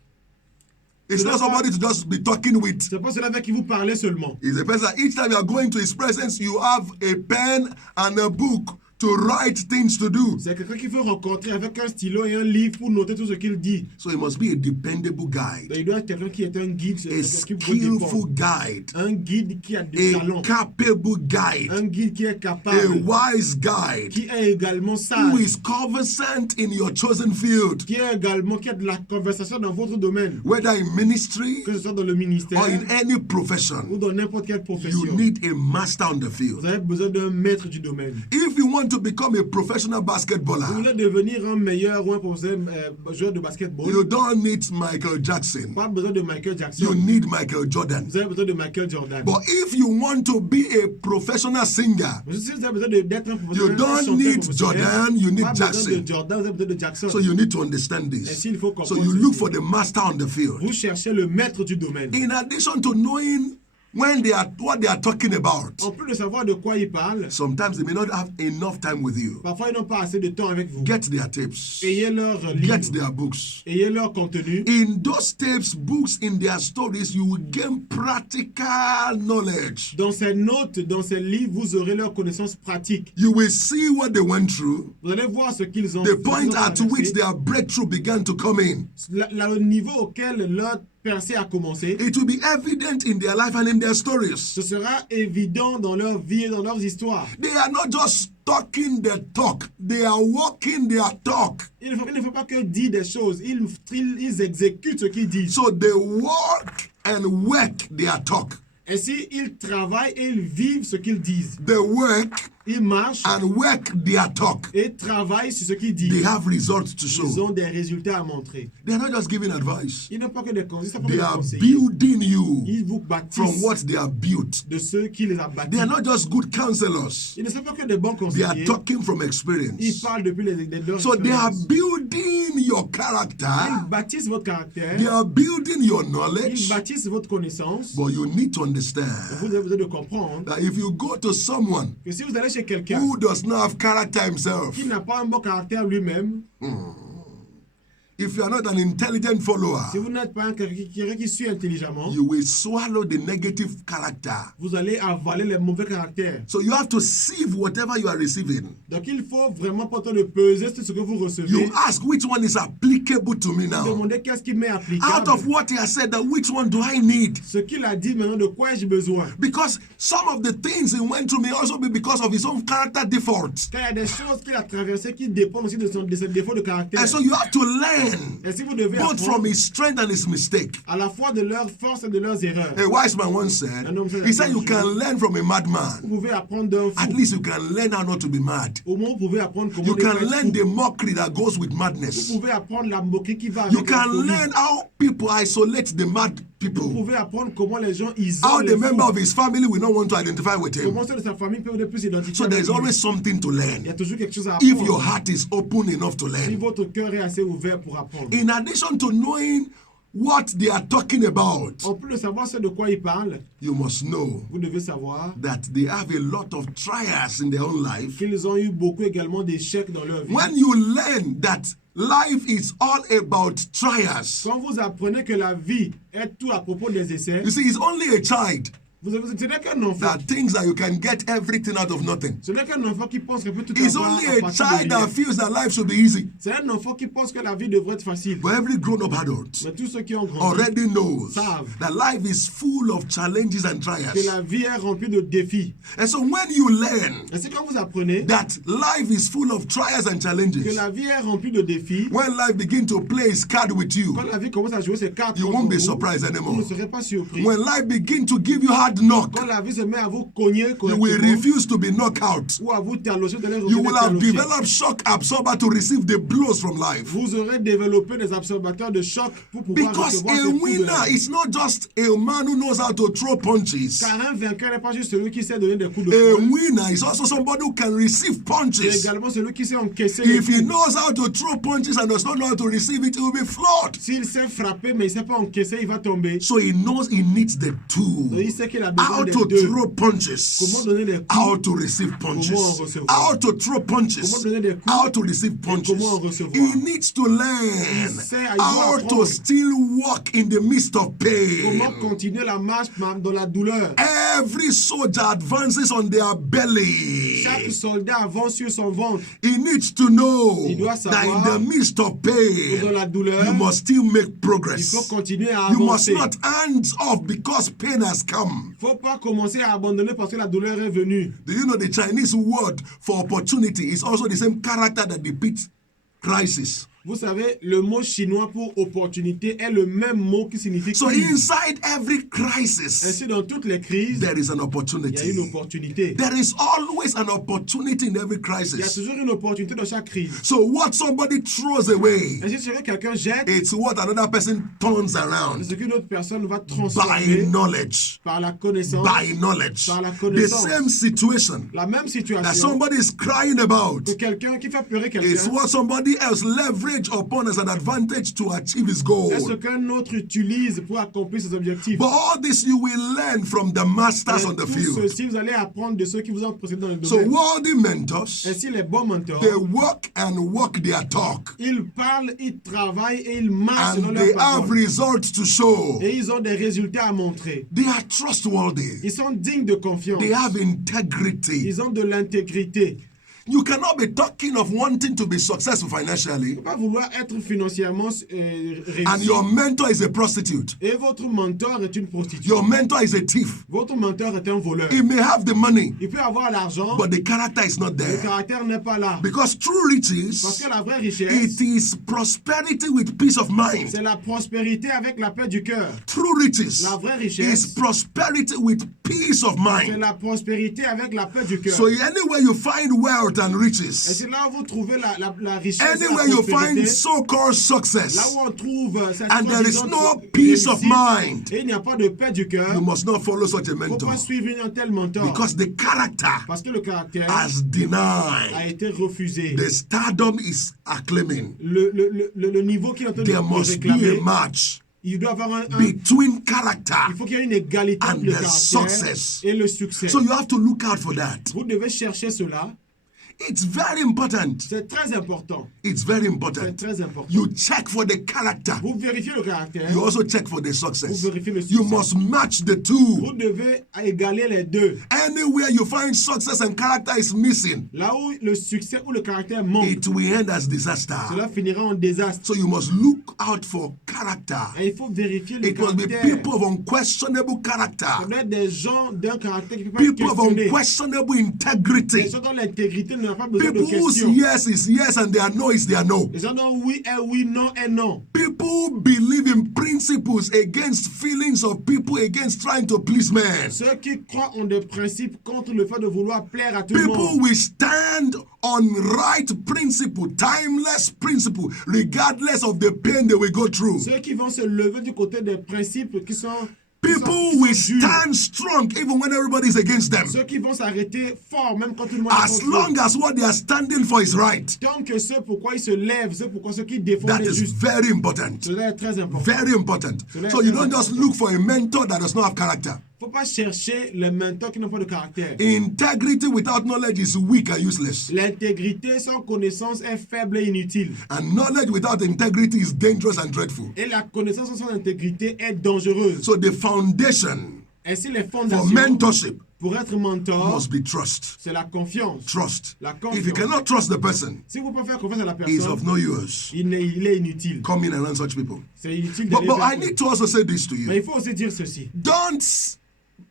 It's not somebody to just be talking with. C'est pas celui avec qui vous parlez seulement. He's a person. Each time you are going to his presence, you have a pen and a book to write things to do. C'est quelqu'un qu'il faut rencontrer avec un stylo et un livre pour noter tout ce qu'il dit. So he must be a dependable Donc, guide, il doit être quelqu'un qui est un guide, a quelqu'un qui vous dépend. skillful guide, Un guide qui a des a talents. capable guide, Un guide qui est a capable. wise guide, Qui est également who sage. is conversant in your chosen field, Qui est également, qui a de la conversation dans votre domaine. whether in ministry Que ce soit dans le ministère or in any ou profession. dans n'importe quelle profession. You need a master on the field. Vous avez besoin d'un maître du domaine. If you want want to become a professional Vous basketballer, voulez devenir un meilleur ou un professionnel joueur de basketball. you don't need Michael Jackson. Pas besoin de Michael You Jackson. need Michael Jordan. Vous avez besoin de Michael Jordan. But if you want to be a professional singer, Mais si vous avez besoin d'être un you professionnel, un don't chanteur need professionnel, Jordan, you need pas besoin Jackson. de Jordan, vous avez besoin de Jackson. So you need to understand Et this. s'il faut So comprendre you look ceci, for the master on the field. vous cherchez le maître du domaine. In addition to knowing when they are what they are talking about, En plus de savoir de quoi ils parlent, sometimes they may not have enough time with you. parfois ils n'ont pas assez de temps avec vous. Get their tapes, Ayez leur get livre, their books. ayez leur contenu. In those tapes, books, in their stories, you will gain practical knowledge. Dans ces notes, dans ces livres, vous aurez leurs connaissances pratiques. You will see what they went through, Vous allez voir ce qu'ils ont the point ce at qu'ils ont which traversé. their breakthrough began to come in. Le niveau auquel leur percée a commencé, It will be evident in their life and in their stories. ce sera évident dans leur vie et dans leurs histoires. They are not just talking the talk, they are walking their talk. Il ne faut pas que dire des choses, ils exécutent ce qu'ils disent. So they walk and work their talk. Ainsi, ils travaillent et ils vivent ce qu'ils disent. They work Ils marchent and work their talk. et travaillent sur ce qu'ils They disent. have results to Ils show. ont des résultats à montrer. They are not just giving advice. Ils n'ont pas que des conseils, ils ne sont pas They que des are conseillers. building you Ils vous from bâtissent what they have built. de ceux qui les ont They bâtis. are not just good counselors. Ils ne sont pas que des bons They are conseillers. talking from Ils experience. parlent depuis leurs So they are expériences. building your Ils character. bâtissent votre caractère. They are building your Ils knowledge. bâtissent votre connaissance. But you need to Vous understand avez besoin de comprendre that if you go to someone que si vous allez chez quelqu'un who does not have character himself, qui n'a pas un bon caractère lui-même, if you are not an intelligent follower, si vous n'êtes pas quelqu'un qui suit intelligemment, you will swallow the negative character. vous allez avaler les mauvais caractères. So you have to sieve whatever you are receiving. Donc il faut vraiment pas tant de peser sur ce que vous recevez. You ask which one is applicable to me now. Demandez qu'est-ce qui m'est Out applicable. of what he has said, that which one do I need? Ce qu'il a dit maintenant, de quoi ai-je besoin? Because some of the things he went through may also be because of his own character defaults. Car il y a des choses qu'il a traversées qui dépendent aussi de ses défauts de caractère. And so you have to learn Et si vous devez both from apprendre his strength and his mistake. à la fois de leurs forces et de leurs erreurs, A wise man once said, he said you can learn from a madman. vous pouvez apprendre d'un At fou. least you can learn how not to be mad. Au moins, vous pouvez apprendre comment You ne pas can être learn fou. the mockery that goes with Vous madness. pouvez apprendre la moquerie qui va avec You la can folie. learn how people isolate the mad Vous people. pouvez apprendre comment les gens How isolent the les member fous. of his family will not want to identify with him. Comment ceux de sa famille peuvent ne plus s'identifier So avec there's lui. always something to Il y a learn toujours quelque chose à if your apprendre. heart is open enough to Si learn. votre cœur est assez ouvert pour apprendre. In addition to knowing what they are talking about, En plus de savoir ce de quoi ils parlent, you must know vous devez savoir that they have a lot of trials in their own life. qu'ils ont eu beaucoup également d'échecs dans leur vie. When you learn that life is all about trials, Quand vous apprenez que la vie est tout à propos des essais, you see, it's only a child ce n'est qu'un enfant. that thinks that you can get everything out of nothing. Ce n'est qu'un enfant qui pense qu'il peut tout It's avoir only à a partir de child that rien. feels that life should be easy. C'est un enfant qui pense que la vie devrait être facile. But every grown-up adult Mais tous ceux qui ont grandi already knows savent that life is full of challenges and que trials. la vie est remplie de défis. And so when you learn Et c'est quand vous apprenez that life is full of trials and que challenges, la vie est remplie de défis, when life begins to play its card with you, quand la vie commence à jouer ses cartes, you contre won't be vous, surprised vous anymore. ne serez pas surpris. When life begins to give you hard knock, Quand la vie se met à vous cogner you will correctement, refuse to be knocked out. ou à vous talocher, vous allez You will have talocher. developed shock absorber to receive the blows from life. Vous aurez développé des absorbateurs de choc pour pouvoir Because recevoir a ces coups de winner la vie. is not just a man who knows how to throw punches. Car un vainqueur n'est pas juste celui qui sait donner des coups de A poing, winner is also somebody who can receive c'est punches. également celui qui sait encaisser les If he coups. knows how to throw punches and does not know how to receive it, he will be flawed. S'il sait frapper mais il ne sait pas encaisser, il va tomber. So he knows he needs the Donc il two. sait qu'il a besoin How des to deux. throw Comment punches. donner des coups, How to receive punches. Comment en recevoir. How to throw punches. Comment donner des coups. How to receive punches. comment en recevoir. He needs to learn Il sait, il doit how to apprendre. still walk in the midst of comment pain. continuer la marche dans la douleur. Every soldier advances on their belly. Chaque soldat avance sur son ventre. He needs to know Il doit that in savoir the midst of que dans pain, la douleur, you must still make il faut progress. continuer à You must avancer. not hands off because pain has come. Il ne faut pas commencer à abandonner parce que la douleur est venue. Do you know the Chinese word for opportunity is also the same character that depicts crisis? Vous savez, le mot chinois pour opportunité est le même mot qui signifie So crise. inside every crisis, Ainsi, dans toutes les crises, there is an il y a une opportunity. opportunité. There is always an opportunity in every Il y a crisis. toujours une opportunité dans chaque crise. So what somebody throws away, Ainsi, ce que quelqu'un jette, it's what another person turns c'est around ce qu'une autre personne va by transformer knowledge. par la connaissance. By knowledge. Par la The connaissance. same situation La même that situation somebody is crying about que quelqu'un qui fait pleurer is quelqu'un, what somebody else leverage upon as an advantage to achieve his goal. est ce qu'un autre utilise pour accomplir ses objectifs. But all this you will learn from the masters on the Tout field. ceci, vous allez apprendre de ceux qui vous ont précédé dans le So domaine. worthy mentors, Ainsi, les bons mentors, they walk their talk, ils parlent, ils travaillent et ils marchent selon and leurs they have paroles. results to show. Et ils ont des résultats à montrer. They are trustworthy. Ils sont dignes de confiance. They have integrity. Ils ont de l'intégrité. You cannot be talking of wanting to be successful financially, Il ne faut pas vouloir être financièrement and réussi. your mentor is a prostitute. Et votre mentor est une prostituée. Your mentor is a thief. Votre mentor est un voleur. He may have the money, Il peut avoir l'argent, but the character is not le there. caractère n'est pas là. Because true Parce riches, que la vraie richesse, it is prosperity with peace of mind. c'est la prospérité avec la paix du cœur. True riches La vraie is richesse, prosperity with peace of c'est mind. la prospérité avec la paix du cœur. So anywhere you find wealth and Et riches, c'est là où vous trouvez la richesse, et anywhere la you prospérité, find so-called là success, où on trouve cette and there is soi-disant no peace of réussite, mind, et il n'y a pas de paix du you cœur, must not follow such a il ne faut mentor, pas suivre un tel mentor. because the character Parce que le caractère has a denied. été refusé. The stardom is acclaiming. Le niveau qu'il est en train There de must be réclamer, a match il doit avoir between character. il faut qu'il y ait une égalité and entre le the caractère success. et le succès. So you have to look out for that. Vous devez chercher cela. It's very important. C'est très important. It's very C'est important. très important. You check for the character. Vous vérifiez le caractère. You also check for the Vous success. vérifiez le You succès. must match the Vous two. devez égaler les deux. Anywhere you find success and character is missing, Là où le succès ou le caractère manque, it will end as disaster. cela finira en désastre. So you must look out for character. Et il faut vérifier le It must be caractère. people of unquestionable character. Ça doit être des gens d'un caractère qui ne peut pas être People of questionné. unquestionable Des integrity. gens dont l'intégrité n'a pas besoin de People whose questions. yes is yes and their no is their no. Les gens dont oui est oui, non est non. People believe in principles against feelings of people, against trying to please men. Ceux qui croient en des principes contre le fait de vouloir plaire à tout le People monde. will stand on right principle, timeless principle, regardless of the pain they will go through. Ceux qui vont se lever du côté des principes qui sont People will stand strong even when everybody is against them. Ceux qui vont s'arrêter fort même quand tout le monde est As contre eux. long as what they are standing for is right. Tant que ceux pourquoi ils se lèvent, ceux qui défendent That les is justes. very important. Cela est très important. Very important. So you don't just look for a mentor that does not have character. Il ne faut pas chercher les mentors qui n'ont pas de caractère. Integrity without knowledge is weak and useless. L'intégrité sans connaissance est faible et inutile. And knowledge without integrity is dangerous and dreadful. Et la connaissance sans intégrité est dangereuse. So the foundation Ainsi, les for fondations mentorship pour être mentor, must be trust. c'est la confiance. Trust. La If you confiance. cannot trust the person, Si vous ne pouvez pas faire confiance à la he is personne, of no use. il est inutile. Come in and learn such people. C'est inutile de But les I faire. need to also say this to Mais you. il faut aussi dire ceci. Don't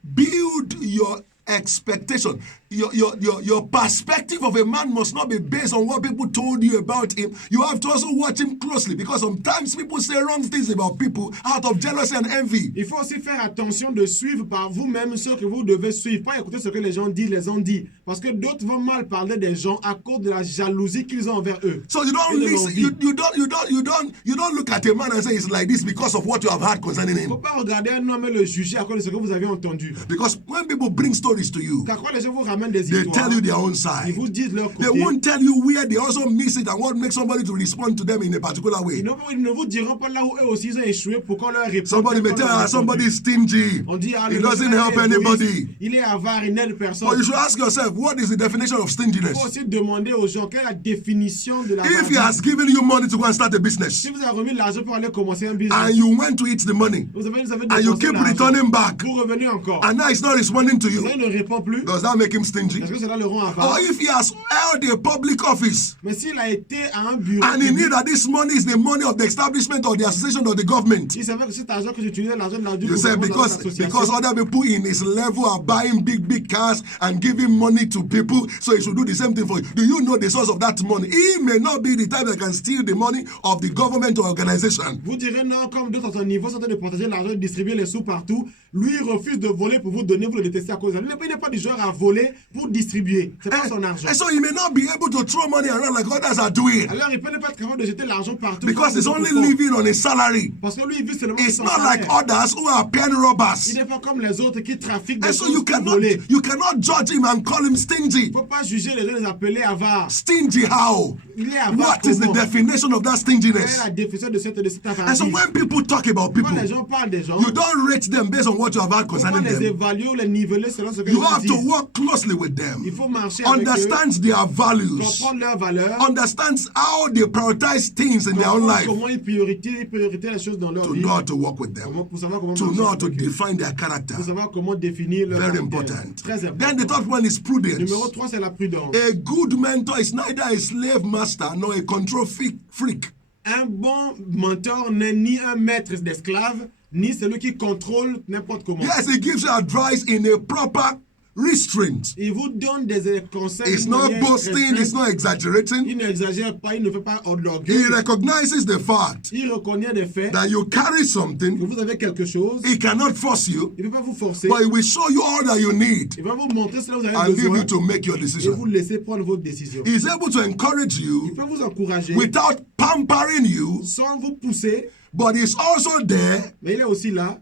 build your expectation. Your perspective of a man must not be based on what people told you about him. You have to also watch him closely, because sometimes people say wrong things about people out of jealousy and envy. Il faut aussi faire attention de suivre par vous-même ce que vous devez suivre. Pas écouter ce que les gens disent, les ont dit. Parce que d'autres vont mal parler des gens à cause de la jalousie qu'ils ont envers eux. So you don't listen, you don't look at a man and say it's like this because of what you have heard concerning Il ne faut him. pas regarder un homme et le juger à cause de ce que vous avez entendu. Because when people bring stories to you, Car quand les gens vous ramènent des they histoires, tell you their own ils side. vous disent leur They côté. won't tell you where they also miss it and what makes somebody to respond to them in a particular way. Ils ne vous diront pas là où eux aussi ils ont échoué pour qu'on leur réponde. Somebody may tell us somebody is stingy. On dit, He doesn't help anybody. Il est avare, il n'aide personne. But you should ask yourself, what is the definition of Il stinginess? faut aussi demander aux gens quelle est la définition de la If he has given you money to go and start a business, Si vous avez remis l'argent pour aller commencer un business, and you went to eat the money, vous avez and you dépensé keep l'argent, returning back, vous revenez encore. and now he's not responding to Là, you, il ne répond plus. does that make him stingy? Est-ce que cela le rend Or avare? if he has held a public office Mais s'il a été à un bureau, and he knew that this money is the money of the establishment or the association or the government, il savait que cet argent que j'utilisais, l'argent de la du you say gouvernement, because de l'association, other people in his level are buying big cars and giving money to people, so he should do the same thing for you. Do you know the source of that money? He may not be the type that can steal the money of the government or organization. vous direz non, comme d'autres à son niveau sont en train de partager l'argent, de distribuer les sous partout. Lui, il refuse de voler pour vous donner, vous le détestez à cause de ça. Il n'est pas du genre à voler pour distribuer. C'est pas son argent. And so he may not be able to throw money around like others are doing Alors, il peut ne pas être capable de jeter l'argent partout. because he's only living on a salary. Parce que lui, il vit seulement It's son not like salaire. others who are pen Il robbers. n'est pas comme les autres qui trafiquent des And so choses pour voler. you cannot judge him and call him stingy. Il ne faut pas juger les gens, les appeler avares. Stingy how? Il est avare What is the comment? definition of that Quelle est stinginess? la définition de cette And so avarie? when people talk about people, Quand les gens parlent des gens, you don't rate them based on what you have heard il faut concerning les them. évaluer ou les niveler selon ce que You les gens have to disent. work closely with them. Il faut marcher avec eux, Understand their values. comprendre leurs valeurs, Understand how they prioritize things in their own comprendre life. comment ils prioritaient les choses dans leur To vie, know how to work with them. pour savoir comment To marcher know how to avec eux, define their character. pour savoir comment définir leur Very caractère. important. Très Then the important. third one is prudence. Numéro 3, c'est la prudence. A good mentor is neither a slave master nor a control freak. Un bon mentor n'est ni un maître d'esclaves, ni celui qui contrôle n'importe comment. Yes, he gives you advice in a proper restraint. Il vous donne des conseils. It's de not manière boasting, restreinte. it's not exaggerating. Il n'exagère pas, il ne fait pas de He l'orgueil. recognizes the fact Il reconnaît des faits, that you carry que something. vous avez quelque chose. He cannot force you, Il ne peut pas vous forcer. but he will show you all that you need Il va vous montrer ce que vous avez and leave besoin you to make your et vous decision. laisser prendre votre décision. He's able to encourage Il you peut vous encourager without pampering you, sans vous pousser, but he's also there, mais il est aussi là,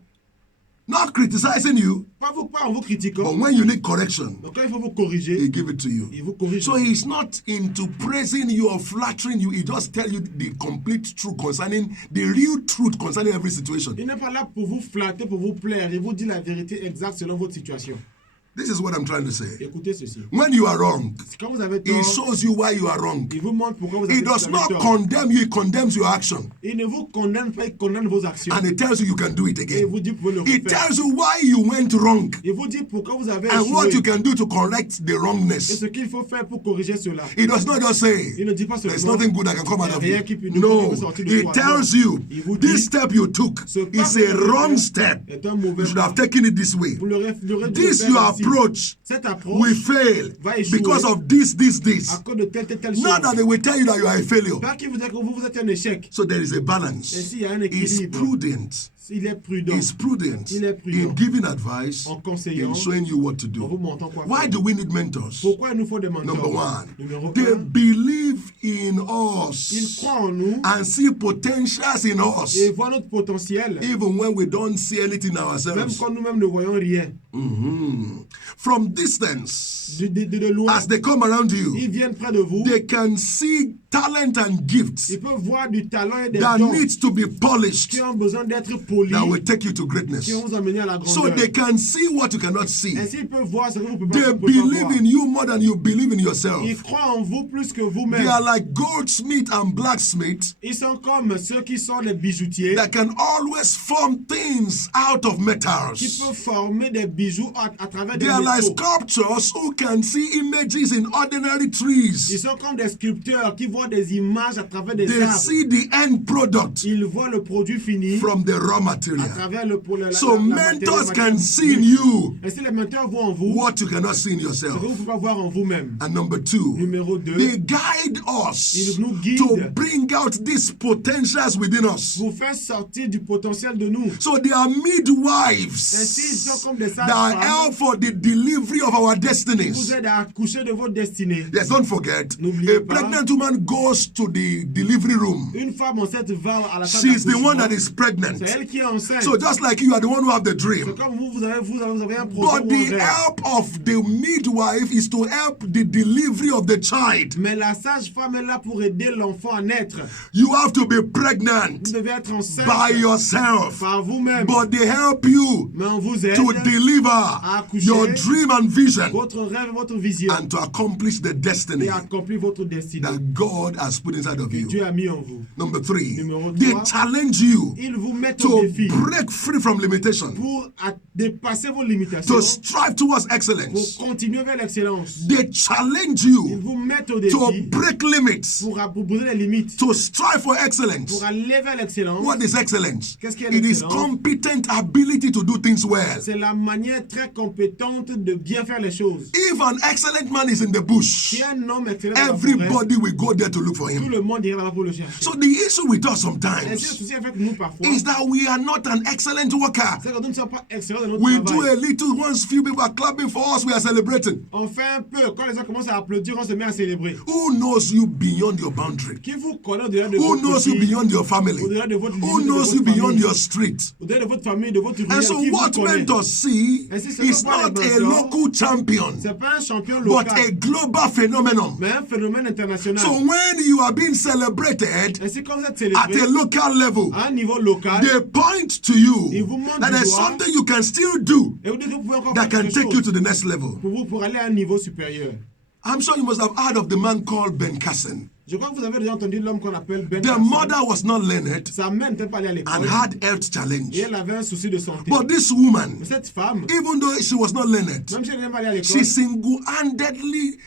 not criticizing you, pas en vous critiquant. but when you need correction, Donc quand il faut vous corriger, he give it to you. il vous corrige. So he's not into praising you or flattering you. He just tell you the complete truth concerning the real truth concerning every situation. Il n'est pas là pour vous flatter, pour vous plaire. Il vous dit la vérité exacte selon votre situation. This is what I'm trying to say. Écoutez ceci. When you are wrong, Quand vous avez he tort, shows you why you are wrong. il vous montre pourquoi vous He avez does not tort. condemn you, he condemns your action. Il ne vous condamne pas, il condamne vos actions. And he tells you you can do it Et il again. vous dit pour le He refaire. tells you why you went wrong Il vous dit pourquoi vous avez and what you échoué. can do to correct the Et wrongness. ce qu'il faut faire pour corriger cela. He does not just say, Il ne dit pas there's seulement nothing good that can come out of rien you. qui peut nous No, sortir de he toi. tells you, Il vous dit, this step you took ce is pas a que vous avez wrong fait step. est un mauvais You should pas. have taken it this way. Vous l'aurez dû le This faire your ainsi. approach Cette approche will fail va échouer because of this. à cause de telle chose. Not that they will tell you that you are a failure. Pas qu'il vous dise que vous êtes un échec. So there is a balance. Ainsi, il y a un He's équilibre. prudent. Il est prudent. He's prudent Il est prudent. in giving advice, En conseillant, in showing you what to en vous do. montrant quoi Why faire. do we need mentors? Pourquoi il nous faut des mentors? Number one, Numéro they 1, believe in ils us croient en nous and see potentials in us, et voient notre potentiel, even when we don't see anything même ourselves. quand nous-mêmes ne voyons rien. From distance, De loin, as they come around you, ils viennent près de vous, they can see talent and gifts ils peuvent voir du talent et des that dons needs to be polished qui ont besoin d'être polis, that will take you to greatness. qui vont vous amener à la So grandeur. they can see what you cannot see. Ainsi, ils peuvent voir ce que vous ne They pouvez pas believe voir. in you more than you believe in yourself. Ils croient en vous plus que They vous-même. are like goldsmith and blacksmith Ils sont comme ceux qui sont les bijoutiers, that can always form things out of qui metals. peuvent former des bijoux à travers des They are like métaux. sculptors who can see images in ordinary Ils trees. sont comme des sculpteurs qui voient des images à travers des They arbres. see the end product Ils voient le produit fini from the raw à material. travers la So matière- mentors la can matière see in brute. you Ainsi, les menteurs voient en vous what you cannot see in ce que yourself. vous ne pouvez pas voir en vous-même. And number two, Numéro 2, they guide us ils nous guident to bring out these potentials within us. pour faire sortir du potentiel de nous. So they are midwives Ainsi, ils sont comme des that sages-femmes help for the delivery of our qui destinies. vous aident à accoucher de votre destinée. Yes, don't forget, N'oubliez a pas. pregnant woman goes to the delivery room. Une femme enceinte va à la salle She's the one that d'accouchement. is pregnant. C'est elle qui est enceinte. So just like you are the one who have the C'est dream. comme vous avez un projet But ou un the rêve. help of the midwife is to help the delivery of the child. Mais la sage-femme est là pour aider l'enfant à naître. You have to be pregnant Vous devez être enceinte by yourself. par vous-même. But they help you Mais on vous aide to deliver à accoucher your dream and vision votre rêve et votre vision and to accomplish the et destiny accomplir votre destinée that God God has put inside of que you. Dieu a mis en vous. Number 3, Numéro they 3, challenge you ils vous mettent au to défi break free from limitation, pour dépasser vos limitations, to strive towards pour excellence. continuer vers l'excellence. They challenge Ils you vous mettent au to défi break limits, pour briser les limites, to strive for excellence. pour aller vers l'excellence. What is excellence? Qu'est-ce qu'est It is l'excellence? competent ability to do things well. C'est la manière très compétente de bien faire les choses. If an excellent man is in the bush, Si un homme excellent dans la forêt, everybody will go there to look for tout him. le monde ira là-bas pour le chercher. So the issue with us Et c'est le sometimes souci avec nous parfois, is that we are not an excellent worker. c'est que nous ne sommes pas excellents dans notre We do travail. a little, once few people are clapping for us, we are celebrating. On fait un peu, quand les gens commencent à applaudir, on se met à célébrer. Who knows you beyond your boundary? Qui vous connaît au-delà de Who votre knows you vie, beyond your family? au-delà de votre Who limite, de knows votre you beyond famille, your street? au-delà de votre famille, de votre And rivière, so qui vous what connaît. mentors see Et si ce is n'est pas not les a mentors, local champion, c'est pas un champion but local, a global phenomenon. mais un phénomène international. So when you are being celebrated Ainsi, quand vous êtes at célébré a local level, à un niveau local, they point to you ils vous montrent that du there's doigt, something you can still do et vous dites que vous pouvez encore that faire can quelque take you chose to the next level. pour aller à un niveau supérieur. I'm sure you must have heard of the man called Ben Carson. Je crois que vous avez déjà entendu l'homme qu'on appelle Ben The Carson. mother was not learned Sa mère n'était pas allée à and l'école had health et challenge. elle avait un souci de santé. But this woman, Mais cette femme, even though she was not learned, même si elle n'est pas allée à l'école, she single-handedly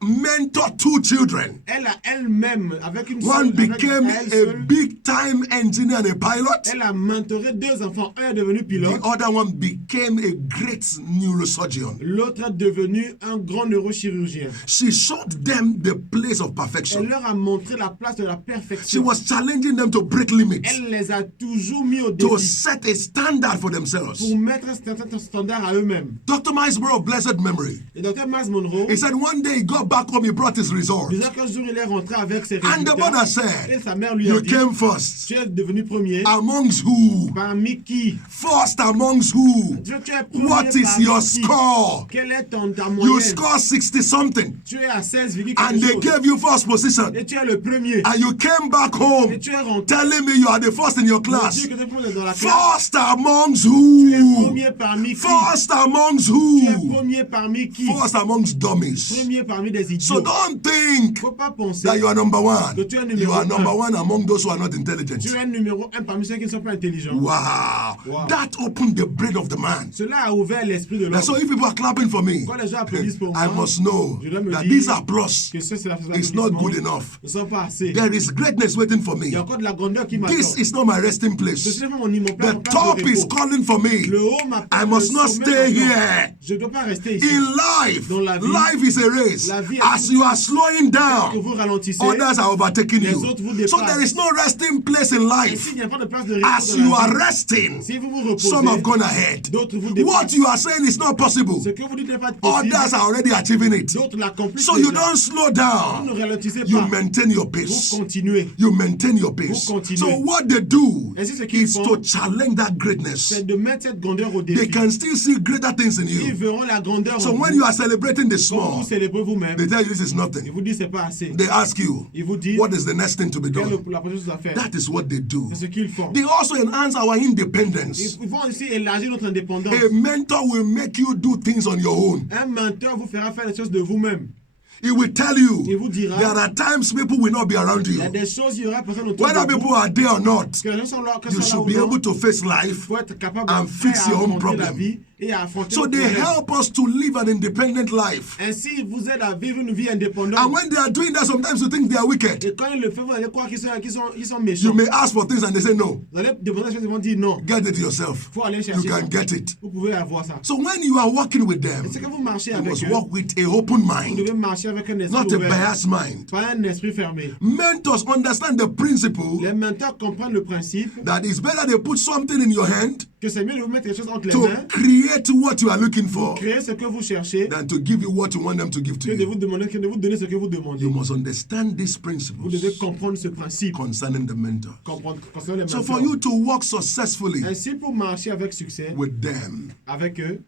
mentored 2 children. elle a elle-même, avec une One seule, became avec elle a seule, big-time engineer and a pilot. elle a mentoré 2 enfants. Un est devenu pilote, The other one became a great neurosurgeon. l'autre est devenu un grand neurochirurgien. She showed them the place of Elle perfection. leur a montré la place de la She perfection. was challenging them to break limits, Elle les a toujours mis au to défi set a standard for themselves. pour mettre un certain standard à eux-mêmes. Dr. Miles Monroe of blessed memory, Et Dr. Miles Monroe he said one day he got back home, he brought his result. disait qu'un jour il est rentré avec ses And the mother résultats et said, sa mère lui a you dit, came first. tu es devenu premier. Amongst who? Parmi qui? First amongst who? Tu es premier. What is parmi your qui? score? Quelle est ta You moyenne? score 60 something. Tu es à 16, And they gave you first position. et tu es le premier. And you came back home Et tu es rentré. telling me you are the first in your Tu class. es dans la classe. First amongst Tu es who? premier parmi qui? First amongst Tu es who? premier parmi qui? First amongst dummies. Premier parmi des So idiots. don't think Faut pas penser that you are number one. que tu es You numéro are un. number one among those who are not intelligent. Tu es numéro 1 parmi ceux qui ne sont pas intelligents. Wow. Wow. That opened the brain of the man. Cela a ouvert l'esprit de l'homme. And so if people are clapping for me, Quand les gens applaudissent pour I moi, must know je dois me that dire these applause que c'est is not good enough. ne sont pas assez. There is greatness waiting for me. Il y a encore de la grandeur qui m'attend. This is not my resting Ce place. n'est pas mon place, The mon place top de is repos. calling for me. Le haut m'appelle. I must le not sommet stay m'attend. here. Je ne dois pas rester ici. In life, Dans la vie, life is a race. la vie est As you are slowing Que down, vous ralentissez. others are overtaking Les you. autres vous So dépassent. there is no resting place in Et life. s'il n'y a pas de place de repos As dans you la are vie, resting, si vous vous reposez, some have gone ahead. d'autres vous What dépassent. you are saying is not possible. Ce que vous dites n'est pas possible. Others are already achieving it. D'autres l'accomplissent So you déjà. don't slow Vous down. ne ralentissez You pas. maintain your Vous pace. continuez. You maintain your pace. Vous continuez. So what they do Et c'est ce qu'ils is font. to challenge that greatness. C'est de mettre cette grandeur au They défi. can still see greater things in Ils you. verront la grandeur So en when vous. you are celebrating the Quand small, vous célébrez vous-même, they tell you this is ils nothing. vous disent c'est pas assez. They ask you, Ils vous disent what is the next thing to be quelle done? est la prochaine chose à faire. That is what they do. C'est ce qu'ils font. They also enhance our independence. Ils vont aussi élargir notre indépendance. A mentor will make you do things on your own. Un mentor vous fera faire les choses de vous-même. He will tell you Il vous dira, there are times people will not be around il y you. a des choses, il y aura personne autour Whether de vous. people are there or not, Que les gens sont là, que you sont là should ou be non, able to face il life. faut être capable and de fix faire your own affronter la problem. vie et à affronter So le they problème. help us to live an independent life. Ainsi, ils vous aident à vivre une vie indépendante. And when they are doing that, sometimes you think they are wicked. Et quand ils le font, vous allez croire qu'ils sont You méchants. may ask for things and they say no. Vous allez demander des choses, ils vont dire non. Get it yourself. Il faut aller You chercher ça. can get it. Vous pouvez avoir ça. So when you are working with them, Et c'est que vous marchez you avec must eux, work with a open vous mind, devez marcher avec un esprit not a ouvert, biased mind. pas un esprit fermé. Mentors understand the principle Les mentors comprennent le principe that it's better they put something in your hand que c'est mieux de vous mettre quelque chose entre les to mains, create what you are looking for créer ce que vous cherchez, than to give you what you want them to give to que de vous you. demander, que de vous donner ce que vous demandez. You must understand these Vous devez principles comprendre ce principe, concerning the mentor. comprendre concernant les So for mentors. you to work successfully Ainsi, pour marcher avec succès with them, avec eux,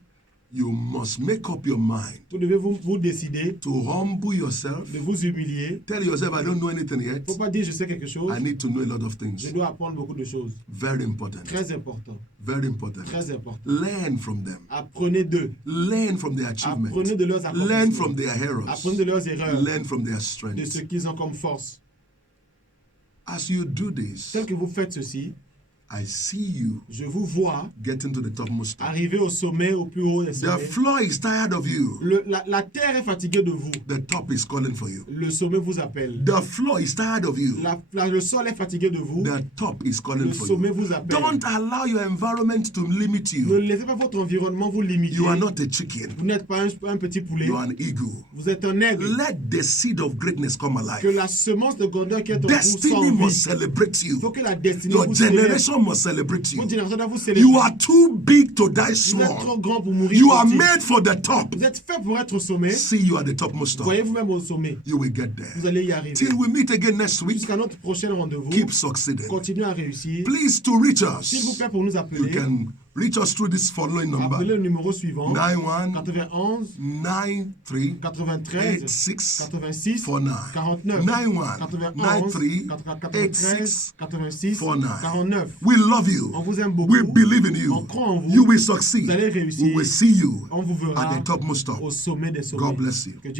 You must make up your mind Vous devez vous décider to humble yourself. de vous humilier. Tell yourself, I don't know anything Il ne yet. faut pas dire je sais quelque chose. I need to know a lot of Je things. dois apprendre beaucoup de choses. Very important. Très important. Very important. Très important. Learn from them. Apprenez d'eux. Learn from their achievements. Apprenez de leurs Learn accomplissements. from their errors. Apprenez de leurs erreurs. Learn from their De ce strengths. qu'ils ont comme force. As you do this, Tel que vous faites ceci, I see you je vous vois getting to the topmost top. arriver au sommet, au plus haut des The sommets. floor is tired of you. La terre est fatiguée de vous. The top is calling for you. Le sommet vous appelle. The floor is tired of you. Le sol est fatigué de vous. The top is calling Le for sommet you. vous appelle. Don't allow your environment to limit Ne you. laissez pas votre environnement vous limiter. You are not a chicken. Vous n'êtes pas un petit poulet. You are an eagle. Vous êtes un aigle. Let the seed of greatness come Que alive. la semence de grandeur qui est en vous Destiny s'envie. must celebrate Il you. faut que la destinée Your vous célèbre. generation must celebrate you. Votre génération doit vous célébrer. You are too big to die Vous êtes small. trop grand pour mourir You are petit. made for the top. Vous êtes fait pour être au sommet. See you at the topmost top. Voyez vous-même au sommet. You will get there. Vous allez y arriver. Till we meet again next week, Jusqu'à notre prochain rendez-vous. keep succeeding. Continuez à réussir. Please to reach S'il vous us, plaît, pour nous you appeler, can reach us through this following appelez number: le numéro suivant 91 91 93 93 86 86 49. 49 91 91 93 93 86 49. 49. We love you. On vous aime beaucoup. We believe in On you. croit en vous. You will succeed. Vous allez réussir. We will see you On vous verra at the topmost top. au sommet des sommets. God bless you. Que Dieu